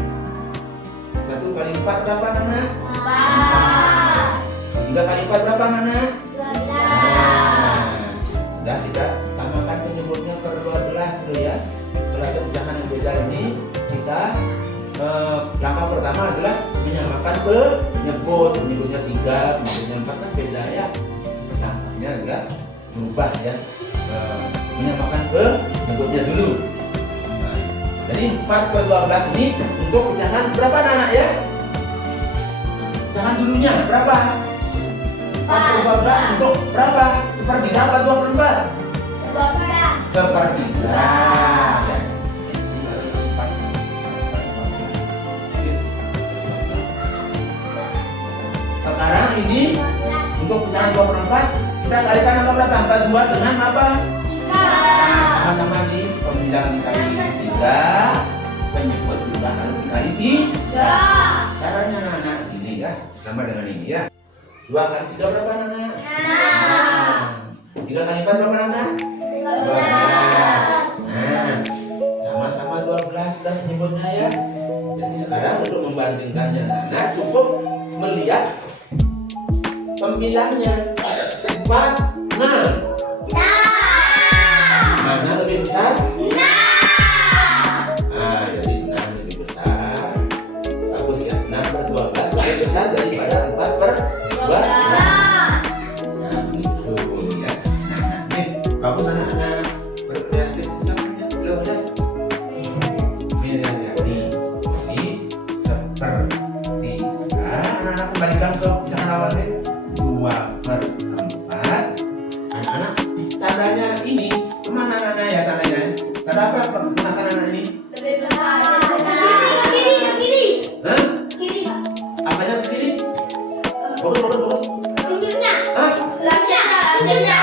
1 kali 4 berapa Nana? 4. 3 kali 4 berapa Nana? 12. Nah, sudah kita samakan penyebutnya per 12 dulu ya. Setelah pecahan yang beda ini kita langkah pertama adalah menyamakan penyebutnya 3, penyebutnya 4 kan beda ya. Langkahnya adalah berubah ya, menyamakan penyebutnya dulu. Nah, jadi 4 per 12 ini untuk pecahan berapa Nana ya? Pecahan dulunya berapa? 4 per 12 untuk berapa? Sepertiga apa 2 per 4? Sepertiga ya. Sekarang ini untuk pecahan 2 per 4 kita kalikan angka berapa? Angka 2 dengan apa? 3. Sama-sama di pembilang dikali 3, penyebut juga harus dikali 3. Caranya Nana ini ya, sama dengan ini ya. 2 kali 3 berapa Nana? 3 kali 4 berapa Nana? 12. Nah, sama-sama 12 sudah penyebutnya ya. Jadi sekarang untuk membandingkannya Nana cukup melihat pembilangnya 4, 6. Mana lebih besar? Nah, jadi 6 lebih besar. Bagus ya, 6 per 12 lebih besar daripada 4 per 12. Nah, begitu ya. Nah, nih, bagus anak-anak berkreatif samanya. Loh, ya. Ini ya, ini seperti anak-anak kembalikan ke pecahan awalnya 2 per 4. Anak-anak tandanya ini kemana Nana ya tandanya? Tanda apa menggunakan anak ini? Kiri. Hah? Kiri. Apanya ke kiri? Bagus. Tunjuknya. Hah? Tunjuknya.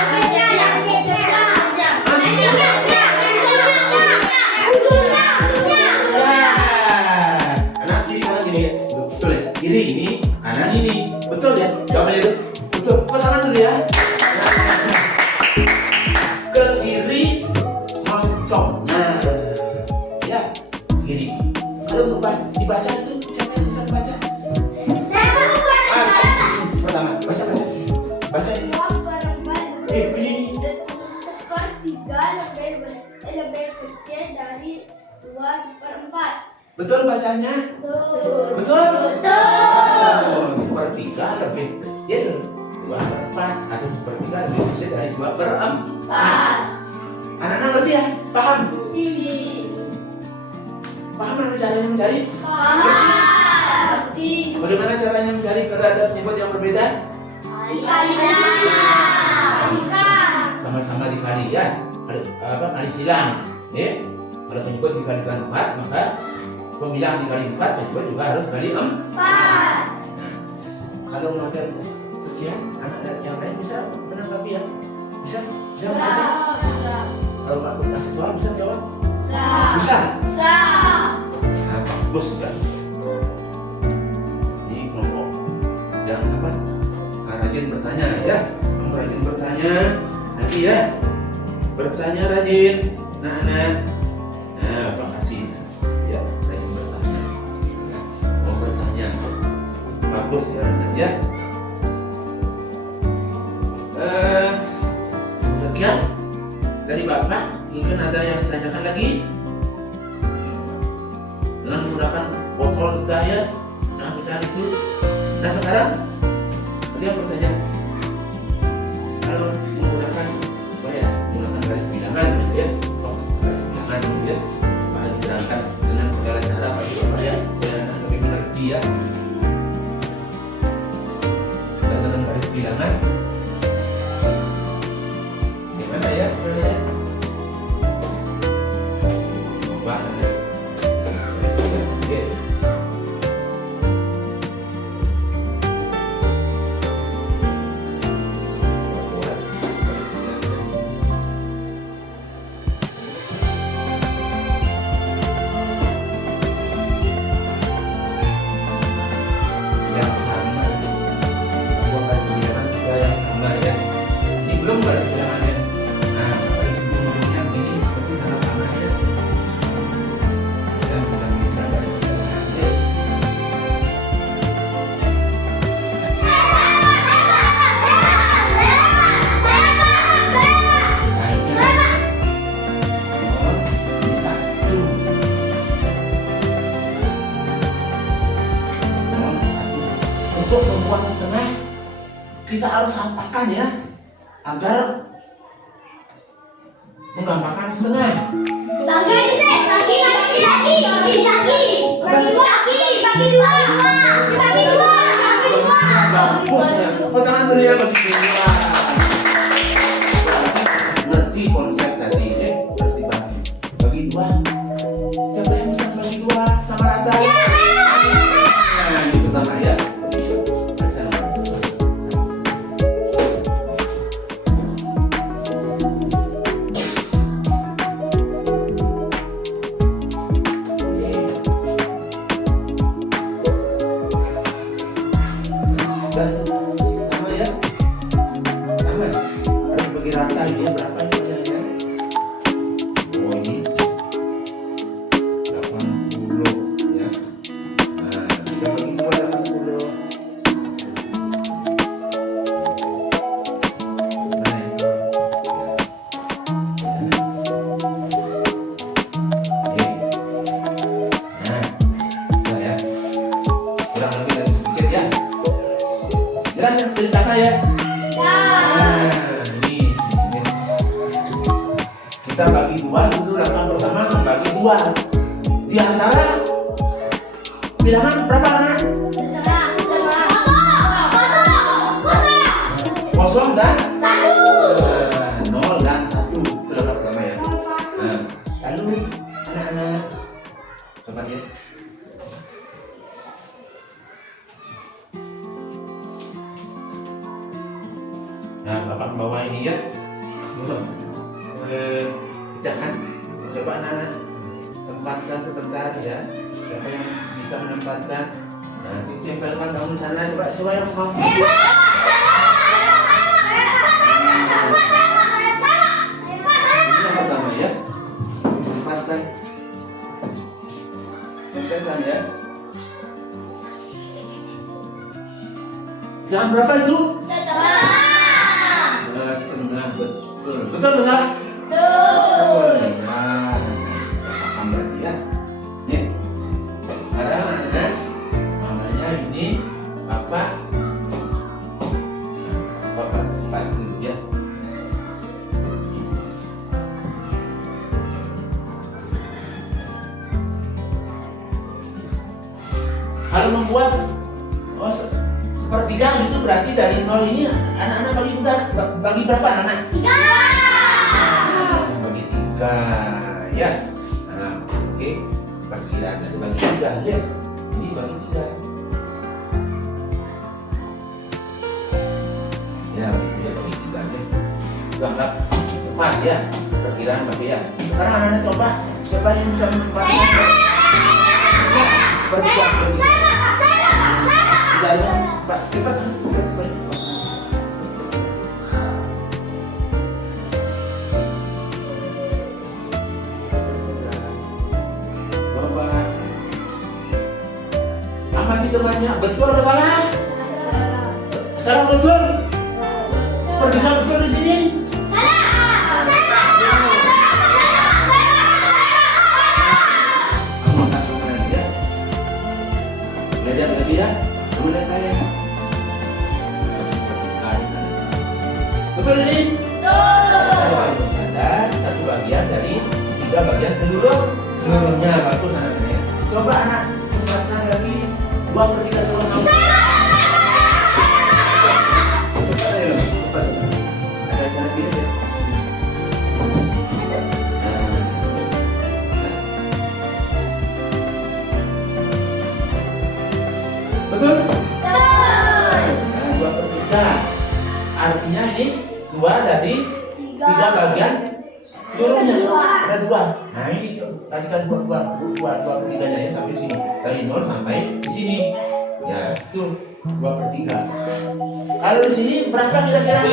Anak kiri kanan gini ya? Betul ya? Kiri ini, kanan ini. Betul ya? Jawabannya itu betul. Pasangan dulu ya. Ke kiri moncong. Nah, ya gini. Kalau dibaca itu siapa yang bisa baca? Pertama, baca ini. Ini. Sepertiga lebih kecil dari 2/4. Betul bacanya? Betul. Sepertiga lebih kecil 2/4 atau sepertiga lebih kecil dari 2/4. Anak-anak ngerti ya? Paham? Paham mana caranya mencari? Bagaimana caranya mencari kalau ada penyebut yang berbeda? Sama-sama dikali ya. Kali silang. Ya. Kalau penyebut dikalikan 4, maka pembilang dikali 4, penyebut juga harus kali 4. Kalau mengajar sekian, anak-anak yang lain bisa menanggapi ya? Bisa? Kalau Pak kasih soal bisa jawab? Bisa? Nah, bagus kan? Ini kelompok yang apa? Rajin bertanya ya. Kamu rajin bertanya nanti ya. Bertanya rajin. Nah, makasih ya, rajin bertanya. Mau bertanya bagus ya nanti ya. Sekian dari Bapak. Mungkin ada yang ditanyakan lagi dengan menggunakan botol diet. Nah, pecahan itu. Nah, sekarang ada yang bertanya, kalau menggunakan apa ya? Menggunakan garis bilangan ya. Garis bilangan ya. Apa diterangkan dengan segala cara bagi Bapak ya, dan lebih mengerti ya. Dan dengan garis bilangan gimana ya? Coba ya. Garis bilangan ya. untuk membuat setengah kita harus apakan ya agar menggampangkan setengah. Bagi dua. Bagus ya. Tangan dulu ya bagi dua. Ngerti konsep tadi ya, terus dibagi. Bagi dua. Siapa yang bisa bagi dua sama rata? Nah, ini pertama ya. Sama ya, sama harus bagi rata ini berapa ini ya? Oh ini 80 ya. Nah, kita bagi dua 80. Nah itu. Nah, sudah ya. Kurang lebih dari sedikit ya. Jelas yang ceritakan ya. Nah, ini kita bagi dua dulu. Langkah pertama membagi dua. Di antara bilangan berapa anak? Kosong dan 0 dan 1. Itu langkah pertama ya. Nah, lalu anak-anak coba ya. Nah, Bapak membawa ini ya. Jangan coba anak-anak tempatkan sebentar ya. Siapa yang bisa menempatkan? Nah, ditempelkan kamu di sana. Coba yang mau. Ini yang pertama ya. Tempatkan. Tempelkan ya. Jangan berapa itu? Setengah, betul. Betul atau salah? Betul. Nah, paham berarti ya. Nih, sekarang anak-anak, makanya ini Bapak bantu ya. Kalau membuat sepertiga itu berarti dari 0 ini anak-anak bagi berapa anak-anak? 3. Bagi 3 ya. Nah, oke. Perkiraan tadi bagi 3 ya. Ini bagi 3. Ya, bagi 3 bagi 3 ya. Sudah tepat ya. Perkiraan bagi ya. Sekarang anak-anak coba siapa yang bisa menempatkan? Bagi 3. Pak, cepat. Coba. Amati temannya, betul atau salah? Salah betul. Sepertinya betul di sini. Kamu akan mengenal dia. Belajar lagi ya. Kemudian saya. Betul ini? Betul. Ada satu bagian dari 3 bagian seluruhnya. Bagus anak-anak ya. Coba anak tempatkan lagi 2/3 seluruh. Cepat. Ada sana pilih ya. Betul? Nah, 2/3. Artinya ini 2 dari 3 bagian seluruhnya. Ada 2. Nah ini tadi kan 2/3-nya ya sampai sini. Dari 0 sampai di sini. Ya itu 2/3. Kalau di sini berapa kira-kira?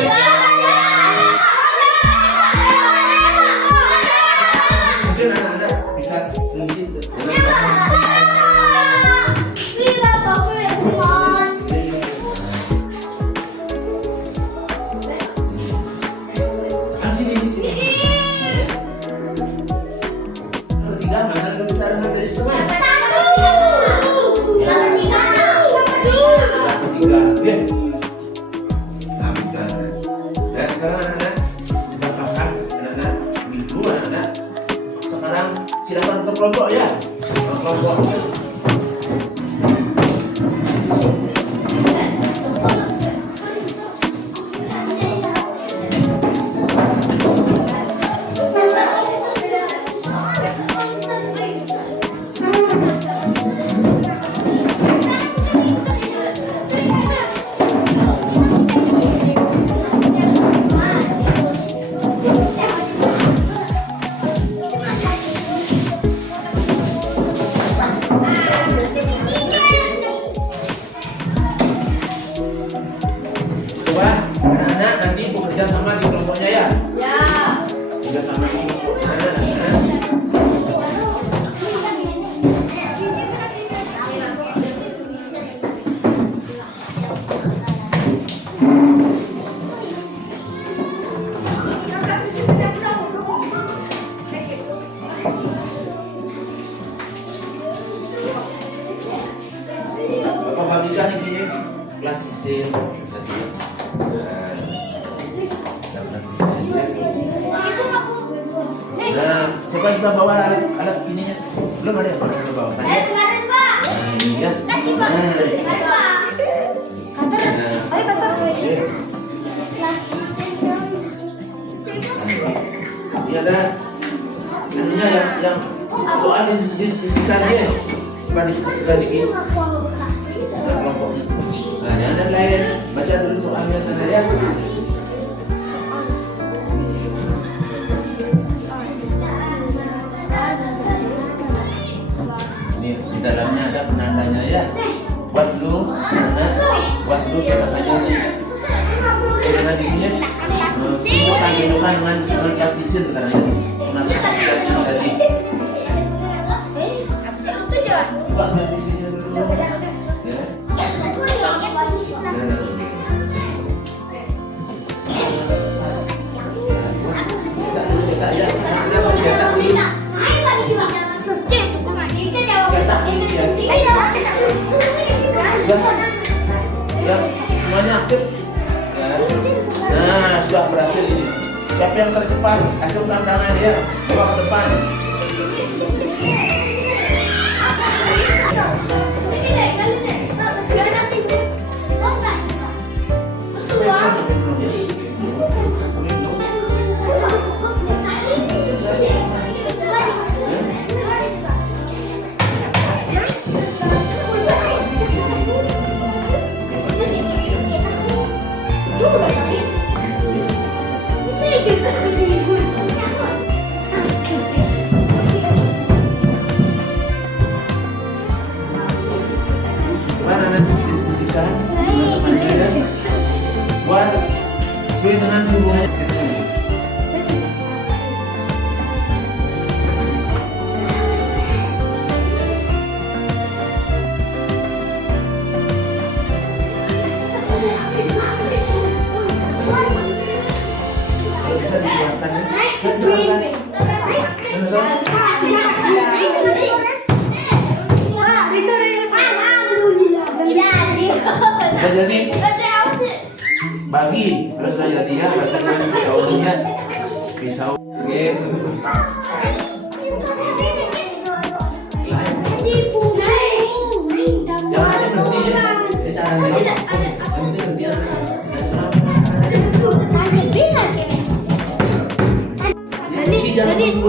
Mungkin anak-anak bisa mengisi. Dari setengah. 1. 3. Ya. Nah, bukan. Ya, sekarang anak-anak kita paham, anak-anak minggu anak-anak. Sekarang silakan ke kelompok ya. Kelompok. Coba anak-anak nanti bekerja sama di kelompoknya ya. Ya. Bekerja sama di kelompoknya anak-anak. Bapak bagikan di sini kelas isin. Nah, coba kita bawa alat ininya. Belum ada yang pernah bawa. Saya baris, Pak. Nah, ini ya. Kasih, Pak. Nah, Baris, Pak. Kantor. Ayo, kantor. oke. Kelas desain yang Ini ada ininya yang soal diskusikan ya. Coba diskusikan dikit. Kelompoknya. Nah, yang ada lain baca dulu soalnya sana ya. Ini di dalamnya ada penandanya ya. Buat lu, buat lu kita tanya nih. Dengan di sini tunjukkan dengan kelas desain sekarang ya. Mengatur tadi. Coba kelas desainnya dulu. Ya. Cetak ya. Cetak dulu. Ya, semuanya aktif. Ya. Nah, sudah berhasil ini. Siapa yang tercepat? Acungkan tangan ya. Bawa ke depan. Mana nanti diskusikan teman-temannya ya. Buat sesuai dengan hubungan situ. Kalau bisa dikeluarkan ya. Sudah jadi bagi terus sudah jadi ya dengan pisaunya pisau gitu. Jangan berhenti ya. Caranya nanti berhenti. Jadi tiga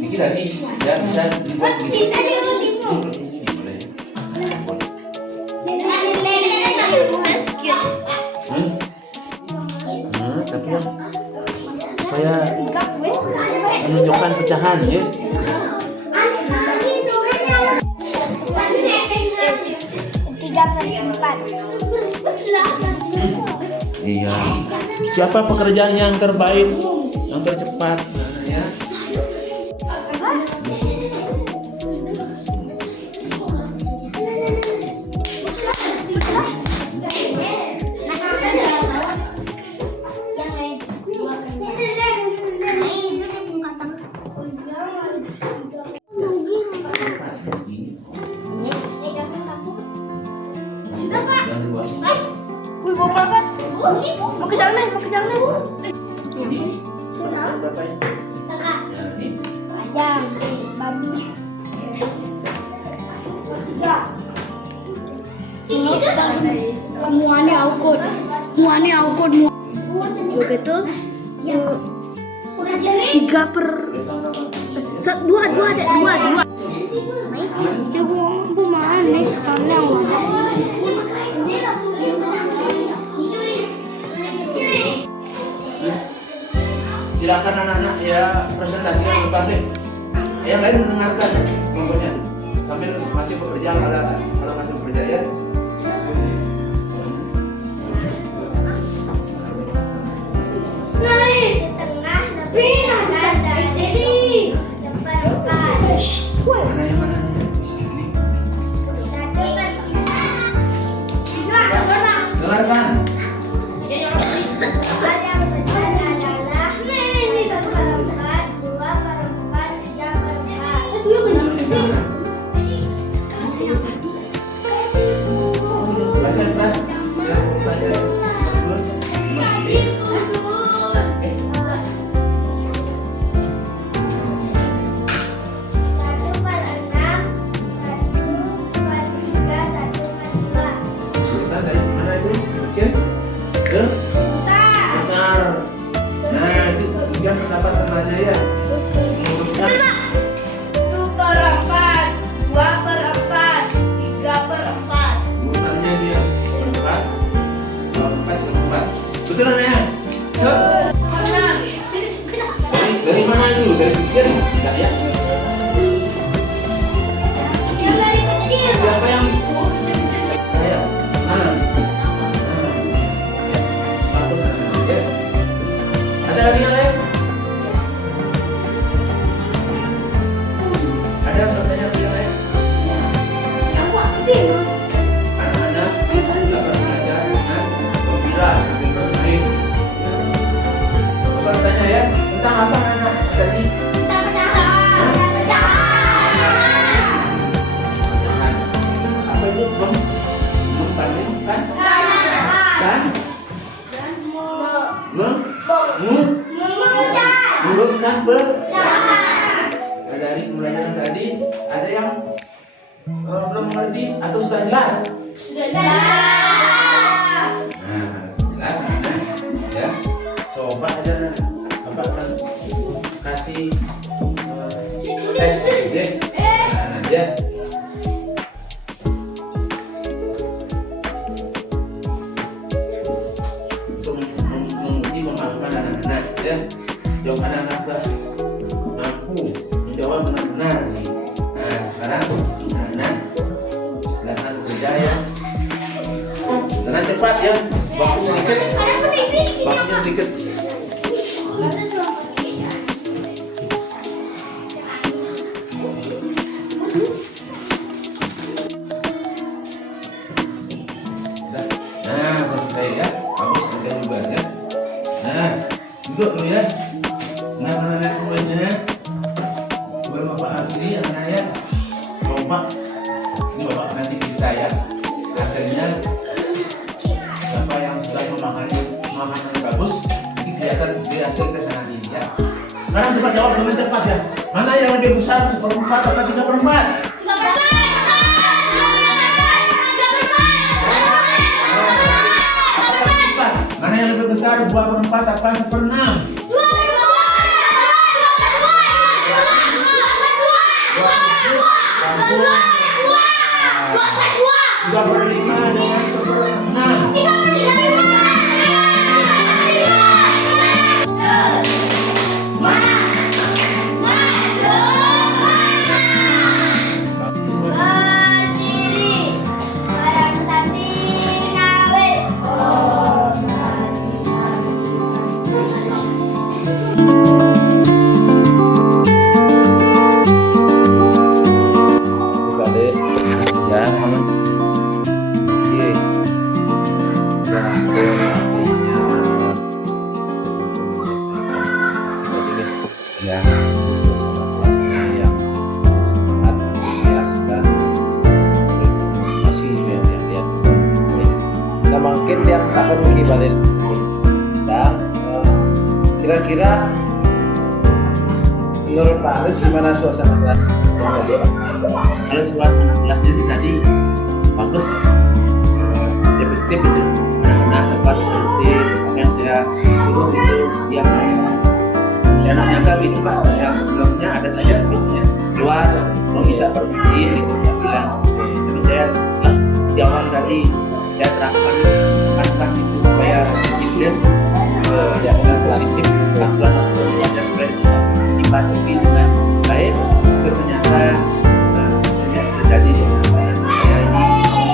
dikit lagi ya bisa dibuat gitu. Tapi yang saya menunjukkan pecahan ya. Iya. Siapa pekerjaan yang terbaik, yang tercepat? Ya. pakai dalam. Ini Senang. berapa ya? Setengah. Ya, ini Ayam, babi. Tiga. Ini semuanya aukot. Semuanya aukot. Begitu. Ya. Udah jadi. 3/2 ada 2. Ya bu mana nih? Karena silakan anak-anak ya presentasikan ke depan deh. Yang lain mendengarkan kelompoknya sambil masih bekerja kalau masih bekerja ya. setengah lebih dari seperempat. Mana yang mana? Dengarkan. Baca kelas. Ya, baca. Urutan dari mana itu? Kecil ke besar. Nah, itu kemudian pendapat temannya ya. Menurutkan 2/4, 2/4, 3/4. urutannya dia berempat, berempat. Betul ya? Dari mana dulu? Dari kecil? Enggak ya? Siapa yang saya? Nah. Bagus ya. Ada lagi yang lain? Ada yang bertanya lagi yang lain? Anak-anak dapat belajar dengan gembira sambil bermain. Ya. Coba bertanya ya, tentang apa anak tadi? Apa itu membandingkan kan mengurutkan dari pembelajaran tadi ada yang belum mengerti atau sudah jelas? Nah, jelas anak ya. Coba aja Bapak akan kasih tes ya. Nah, nanti ya. Untuk menguji pemahaman anak-anak ya. Jawab anak-anak sudah mampu menjawab benar-benar nih. Nah, sekarang anak-anak silahkan kerja ya. Dengan cepat ya. Waktu sedikit. Waktunya sedikit. Nah, selesai ya. Kamu selesai juga ya. Nah, duduk dulu ya. Nah, anak-anak semuanya. Sebelum Bapak akhiri, anak-anak ya. Coba. Ini Bapak nanti bisa ya. Hasilnya siapa yang sudah memahami bagus, ini kelihatan di hasil tes nanti ya. Sekarang coba jawab dengan cepat ya. Mana yang lebih besar, 1/4 atau 3/4? Mana yang lebih besar, 2/4 apa 1/6? 2/5 dengan 1/6. Berdiri, barang sandi ngawe. Oh, sandi. Buka deh. Ya, aman. Oke. Ya, bersama kelasnya yang sangat antusias dan masih yang lihat. Nah, mungkin yang takut balik. Dan Kira-kira menurut Pak Alif gimana suasana kelas yang tadi Pak? Kalau suasana kelasnya sih tadi bagus, efektif itu, anak-anak dapat seperti apa yang saya suruh itu dia mau. Saya nanya gitu Pak, yang sebelumnya ada saja biasanya keluar mau minta permisi gitu dia bilang, tapi saya di awal dari saya terapkan kan itu supaya disiplin, jangan positif, aturan-aturannya supaya dipatuhi dengan baik. Ternyata saya terjadi di anak saya ini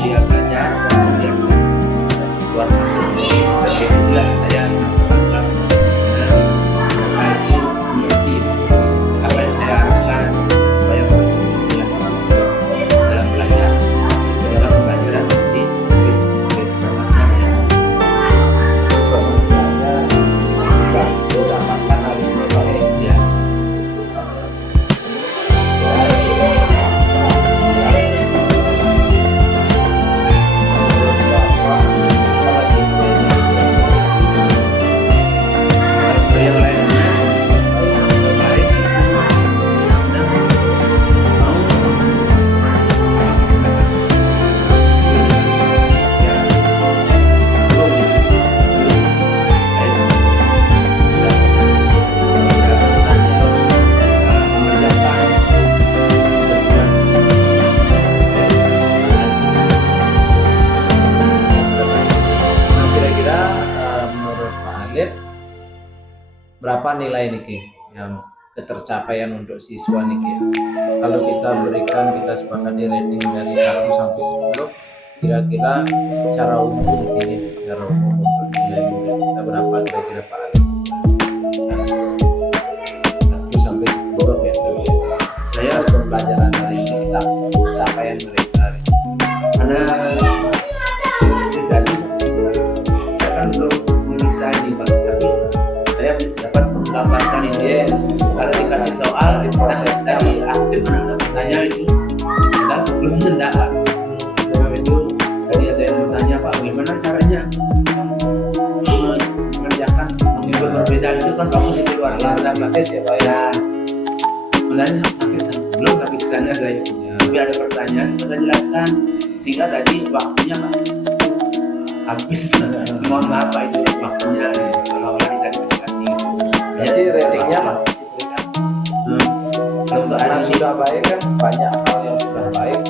dia belajar dan dia keluar masuk dan itulah saya merasakan apa itu mengerti apa yang saya harapkan supaya dia dalam belajar dalam pembelajaran nanti Suasana kelasnya berdampak hal ini Pak ya. ya. Kalau yang lainnya baik, mudah-mudahan mau ya belum Nah, kira-kira menurut Pak Alif berapa nilai niki yang ketercapaian untuk siswa niki ya? Kalau kita berikan, kita sepakati rating dari 1 sampai 10, kira-kira secara umum ini secara umum untuk nilai murid kita berapa kira-kira Pak Alif? 1 sampai 10 ya. saya Pembelajaran hari ini capaian mereka. karena pribadi saya kan belum mengisah ini Pak, tapi saya dapat menggambarkan ini. Kalau dikasih soal proses tadi aktif menangkap bertanya itu padahal sebelumnya enggak Pak. Itu tadi ada yang bertanya Pak, bagaimana caranya mengerjakan mengubah berbeda itu kan bagus, itu luar biasa Pak. Praktis ya Pak ya. Sebenarnya belum sampai ke sana saya, tapi ada pertanyaan saya jelaskan sehingga tadi waktunya Pak habis. Mohon maaf Pak, itu waktunya kalau dikasih Jadi ratingnya Pak kalau untuk hari karena ini, sudah baik kan banyak hal yang sudah baik.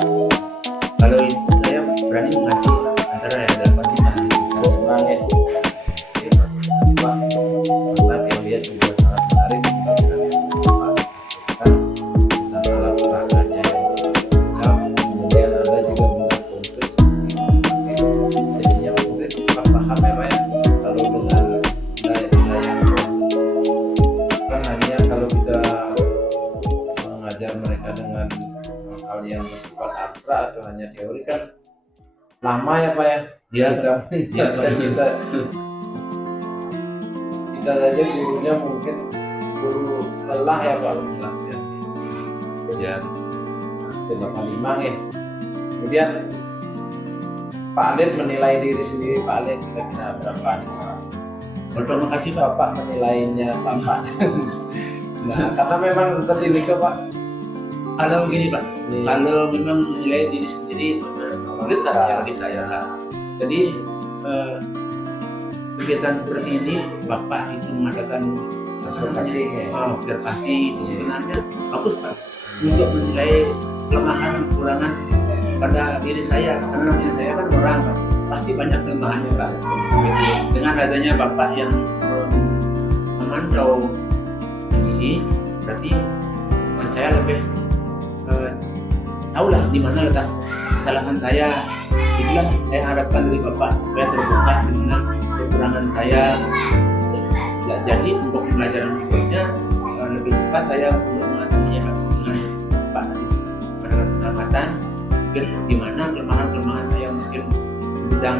kalau itu saya berani mengasih antara ya 8 Memang ya. Oke, Pak. Karena yang lihat juga sangat menarik pembelajaran yang bermanfaat. Kan tentang alat peraganya yang beragam. Kemudian ada juga benar konkret seperti itu. Jadinya murid cepat paham ya Pak ya. Kalau dengan nilai-nilai yang kan hanya kalau kita mengajar mereka dengan hal yang bersifat abstrak atau hanya teori kan lama ya Pak ya. Iya, Kita saja gurunya mungkin guru lelah ya Pak menjelaskan. ya. 85 ya. Kemudian Pak Alif menilai diri sendiri, Pak Alif kira-kira berapa nih Pak? Terima kasih Pak. Bapak menilainya Bapak. Nah, karena memang seperti ini kok Pak. Kalau begini Pak, Ini kalau memang menilai diri sendiri sulit lah yang di saya lah. Jadi kegiatan seperti ini Bapak itu mengadakan observasi itu sebenarnya bagus Pak untuk menilai kelemahan kekurangan pada diri saya, karena namanya saya kan orang Pak, pasti banyak kelemahannya Pak. Dengan adanya Bapak yang memantau ini, berarti saya lebih tahulah di mana letak kesalahan saya. Itulah saya harapkan dari Bapak supaya terbuka di mana kekurangan saya. Ya, jadi untuk pembelajaran berikutnya lebih cepat saya untuk mengatasinya Pak, dengan Pak tadi mendapat pengamatan mungkin di mana kelemahan saya mungkin di bidang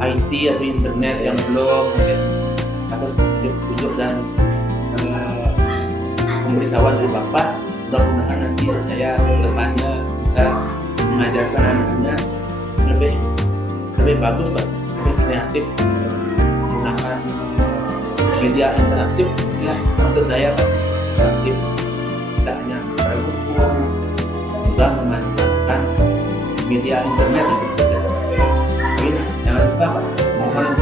IT atau internet yang belum, mungkin atas petunjuk dan pemberitahuan dari Bapak. Mudah-mudahan nanti saya depannya bisa mengajarkan anak-anak lebih bagus Pak, lebih kreatif menggunakan media interaktif ya, maksud saya kan interaktif tidak hanya pada buku, juga memanfaatkan media internet itu saja. Tapi jangan lupa Pak, mohon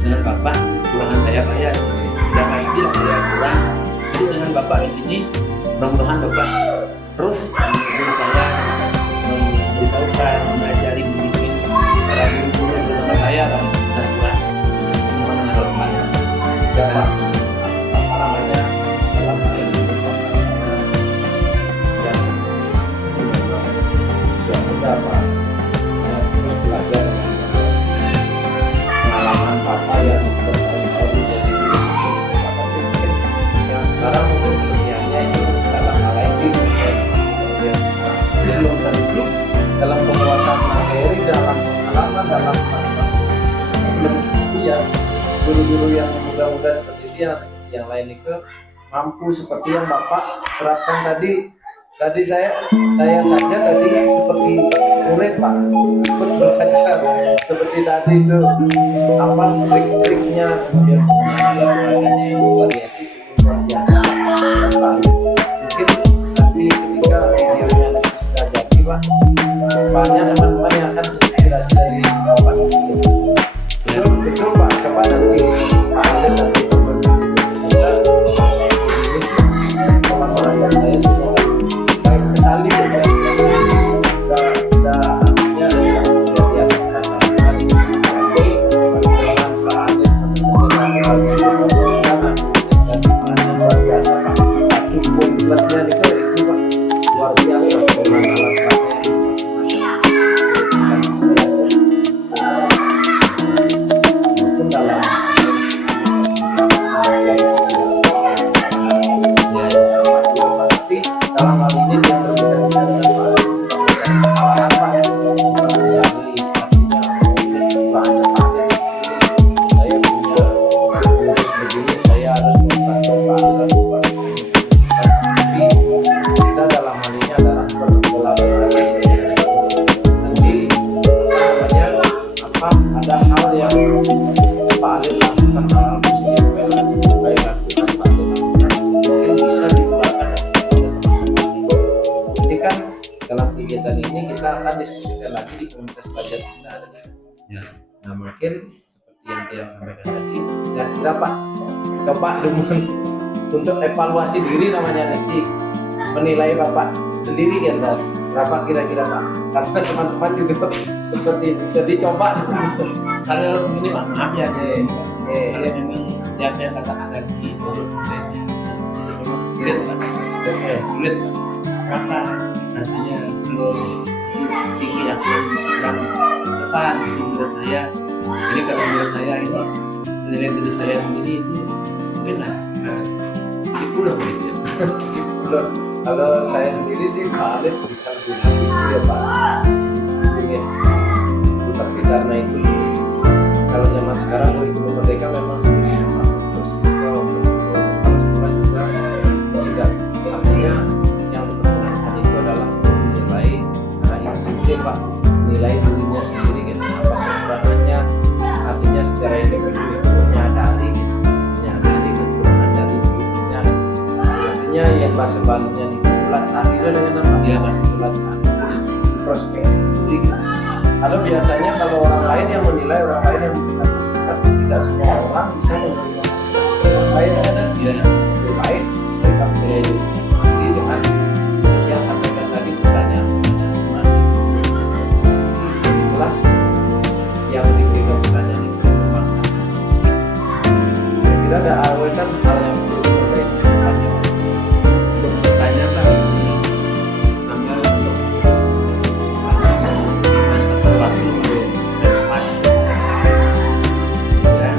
dengan Bapak kurangan saya Pak ya, tidak kayak tidak saya kurang. Jadi dengan Bapak di sini, mudah-mudahan Bapak terus menghibur saya, memberitahukan, mengajari, membimbing para guru-guru bersama saya dan juga teman-teman hormat. Siapa? Apa namanya? Dalam hal ini dan yang mudah Pak, ya, terus belajar dengan pengalaman Bapak yang bertahun-tahun jadi guru sebelum Bapak pikir yang sekarang mungkin kelebihannya itu dalam hal lain belum tentu dalam penguasaan materi, dalam pengalaman, dalam belum tentu ya guru-guru yang muda-muda seperti itu yang lain itu mampu seperti yang Bapak terapkan tadi. Tadi saya saja tadi seperti murid Pak, ikut belajar seperti tadi itu apa trik-triknya ya, makanya yang luar biasa, luar biasa. Mungkin nanti ketika videonya sudah jadi Pak, banyak teman-teman yang akan terinspirasi dari Bapak. Betul Pak, coba nanti Pak Alif nanti orang-orang yang saya sudah baik sekali sudah artinya di atas rata-rata ini perjalanan Pak Alif dan luar biasa Pak. Satu poin plusnya itu Pak luar biasa penggunaan alat materi. Mungkin dalam dalam hal ini dia berbeda dengan kesalahan Pak ya. Jadi artinya banyak Pak di sini saya punya urus begini, saya harus membuat Pak tapi kita dalam hal ini adalah berkolaborasi. Nanti namanya apa ada hal yang Pak Alif lakukan, hal yang baik lakukan Pak Alif lakukan mungkin bisa digunakan. Kan dalam kegiatan ini kita akan diskusikan lagi di komunitas belajar kita ya. Nah mungkin seperti yang saya sampaikan tadi, kira-kira Pak coba untuk evaluasi diri namanya nanti menilai Bapak sendiri ya Mas, berapa kira-kira Pak, karena teman-teman juga seperti itu. Jadi coba Kalau ini maaf ya saya, kalau memang yang saya katakan tadi itu sulit Pak. Rasanya kalau tinggi yang kurang tepat di menurut saya. Jadi kalau menurut saya ini menilai diri saya sendiri itu mungkin lah 70 gitu ya. Kalau saya sendiri sih Pak Alif bisa lebih gitu ya Pak. Ingin tapi karena itu kalau zaman sekarang kurikulum merdeka memang sebenarnya Pak untuk siswa untuk kepala sekolah juga tidak, artinya yang diperkenalkan itu adalah menilai intrinsik Pak, nilai dirinya sendiri gitu, apa kekurangannya, artinya secara individu itu menyadari gitu, menyadari kekurangan dari dirinya, artinya yang bahasa Balinya di bulat sadira dengan apa? Iya Pak, Bulat sadira, introspeksi diri gitu. Kalau biasanya kalau orang lain yang menilai, orang lain yang memberikan masukan, tidak semua orang bisa menerima masukan orang lain kan? Iya. Lebih baik mereka menilai diri sendiri dengan yang sampaikan tadi pertanyaan itulah yang diberikan pertanyaan itu bermakna. Kira-kira ada kan hal yang perlu dipertanyakan Untuk bertanya Pak, ini tanggal untuk waktu depan ya,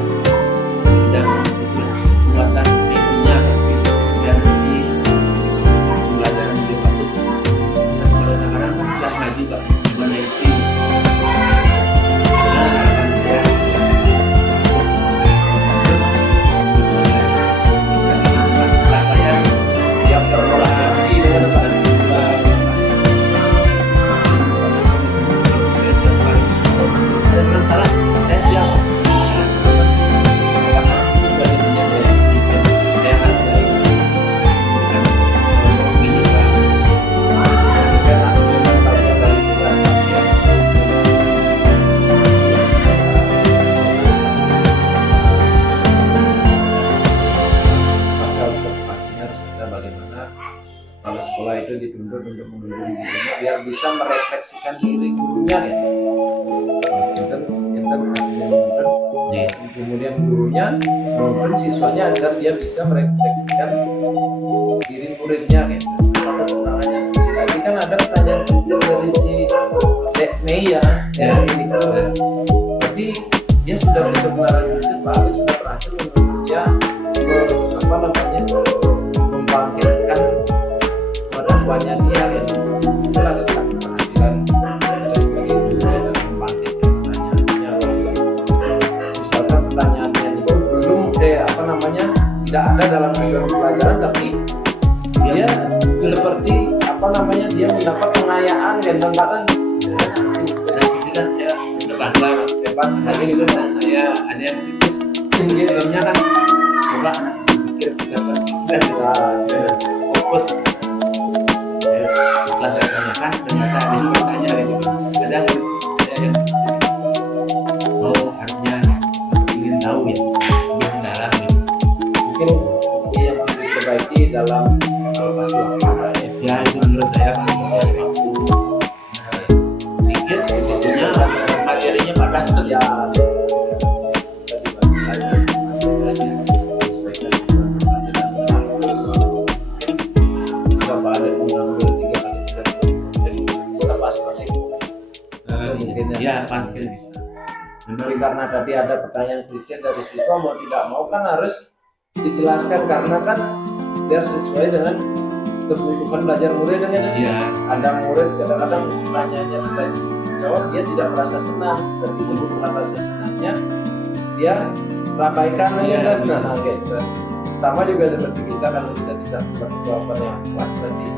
dan pembahasan minggunya bagaimana kalau sekolah itu dituntut untuk mengunduh diri biar bisa merefleksikan diri gurunya ya. Kemudian gurunya menuntun siswanya agar dia bisa merefleksikan diri muridnya gitu. Maka pertanyaannya seperti tadi kan ada pertanyaan kritis dari si Dek Mei ya, ini jadi dia sudah bisa kebenaran kritis, Pak Ali sudah berhasil menurut dia membangkitkan kemampuannya dia ya. Itulah letak keberhasilan kita sebagai guru dalam membangkitkan pertanyaannya. Misalkan pertanyaannya itu belum tidak ada dalam tujuan pelajaran, tapi dia seperti dia mendapat pengayaan dan tantangan. Kita saya bangga hebat sekali gitu. Saya ada yang kritis sebelumnya kan coba anak berpikir bisa berpikir fokus. Setelah saya tanyakan ternyata ada yang bertanya gitu. Kadang saya yang harusnya ingin tahu ya lebih dalam gitu. Mungkin ini yang perlu diperbaiki dalam alokasi waktu ya itu menurut saya kan waktu sedikit khususnya materinya padat ya. Ya pasti bisa. Tapi karena tadi ada pertanyaan kritis dari siswa, mau tidak mau kan harus dijelaskan karena kan biar sesuai dengan kebutuhan belajar murid dengan ada murid kadang-kadang pertanyaannya sudah dijawab dia tidak merasa senang, berarti kebutuhan rasa senangnya dia rabaikan aja dan gitu. Sama juga seperti kita kalau kita tidak dapat jawaban yang pas berarti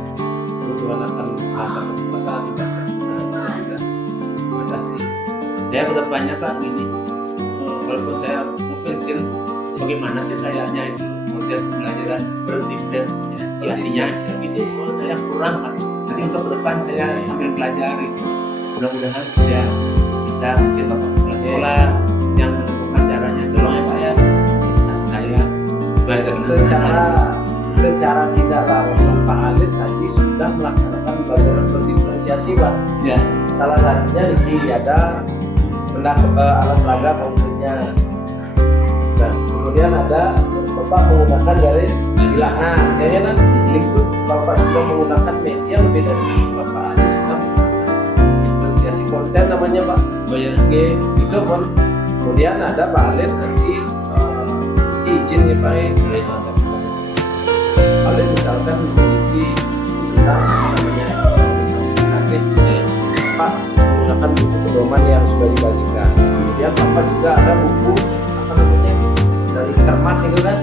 kebutuhan akan rasa kepuasan, rasa senang juga. Terima kasih. Saya kedepannya Pak ini walaupun saya mungkin sih bagaimana sih kayaknya itu melihat pembelajaran berdiferensiasinya itu saya kurang Pak. Nanti untuk ke depan saya sambil pelajari. Mudah-mudahan saya bisa mungkin Bapak kepala sekolah yang menemukan caranya, tolong ya Pak ya kasih saya secara tidak langsung Pak Alif tadi sudah melaksanakan pembelajaran berdiferensiasi Pak. Ya. Salah satunya ini ada alat peraga konkretnya. Dan kemudian ada Bapak menggunakan garis bilangan. Kayaknya nanti lingkup Bapak sudah menggunakan media lebih dari Bapak ada sudah diferensiasi konten namanya Pak. Itu pun. Kemudian ada Pak Alif nanti izin ya Pak. Alif misalkan memiliki namanya Pak menggunakan buku pedoman yang sudah dibagikan. Kemudian Bapak juga ada buku dari cermat itu kan,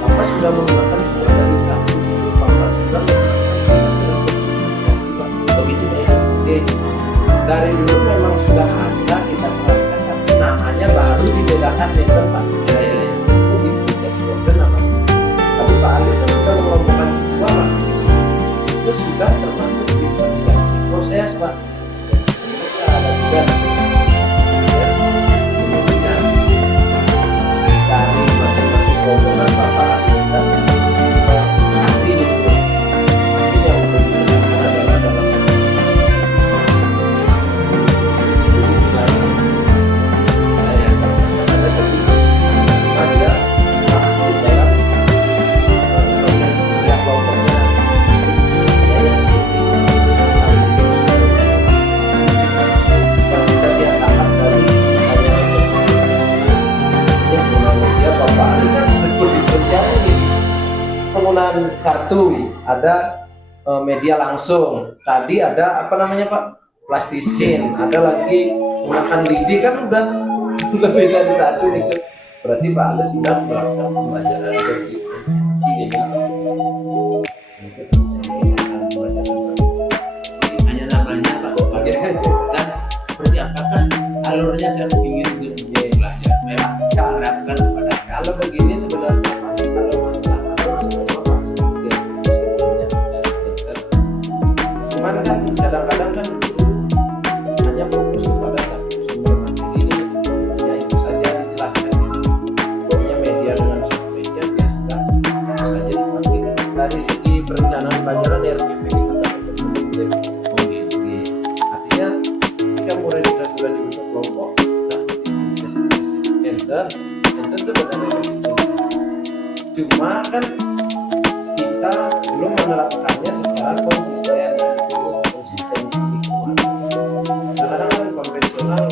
Bapak sudah menggunakan semua dari satu buku, Bapak sudah begitu ya. Oke. Dari dulu memang sudah ada kita terapkan, tapi namanya baru dibedakan dengan Pak. Itu diferensiasi konten namanya. Tapi Pak Alif kan sudah mengelompokkan siswa Pak. Itu sudah termasuk diferensiasi proses Pak. Ada juga dari masing-masing rombongan Bapak dan nanti itu yang dilakukan adalah dalam saya sampaikan ada tadi ada di dalam proses setiap kelompoknya bisa diatakan dari Bapak Ali kan sudah bekerja ini penggunaan kartu, ada media langsung, tadi ada Pak plastisin, ada lagi menggunakan lidi kan udah lebih dari satu gitu. Berarti Pak Ali sudah melakukan pembelajaran hanya namanya Pak dan seperti apakah alurnya saya ingin belajar memang harapkan pada kalau begini sebenarnya kalau masalah semua pasti cuman kan kadang-kadang kan hanya fokus kepada satu sumber materi ya itu saja dijelaskan pokoknya media dengan media dia sudah pembelajaran RGP kita tetap terbentuk. Oh gitu. Artinya ketika murid sudah dibentuk kelompok, sudah enter itu benar-benar cuma kan kita belum menerapkannya secara konsisten, konsistensi. Kadang-kadang kan konvensional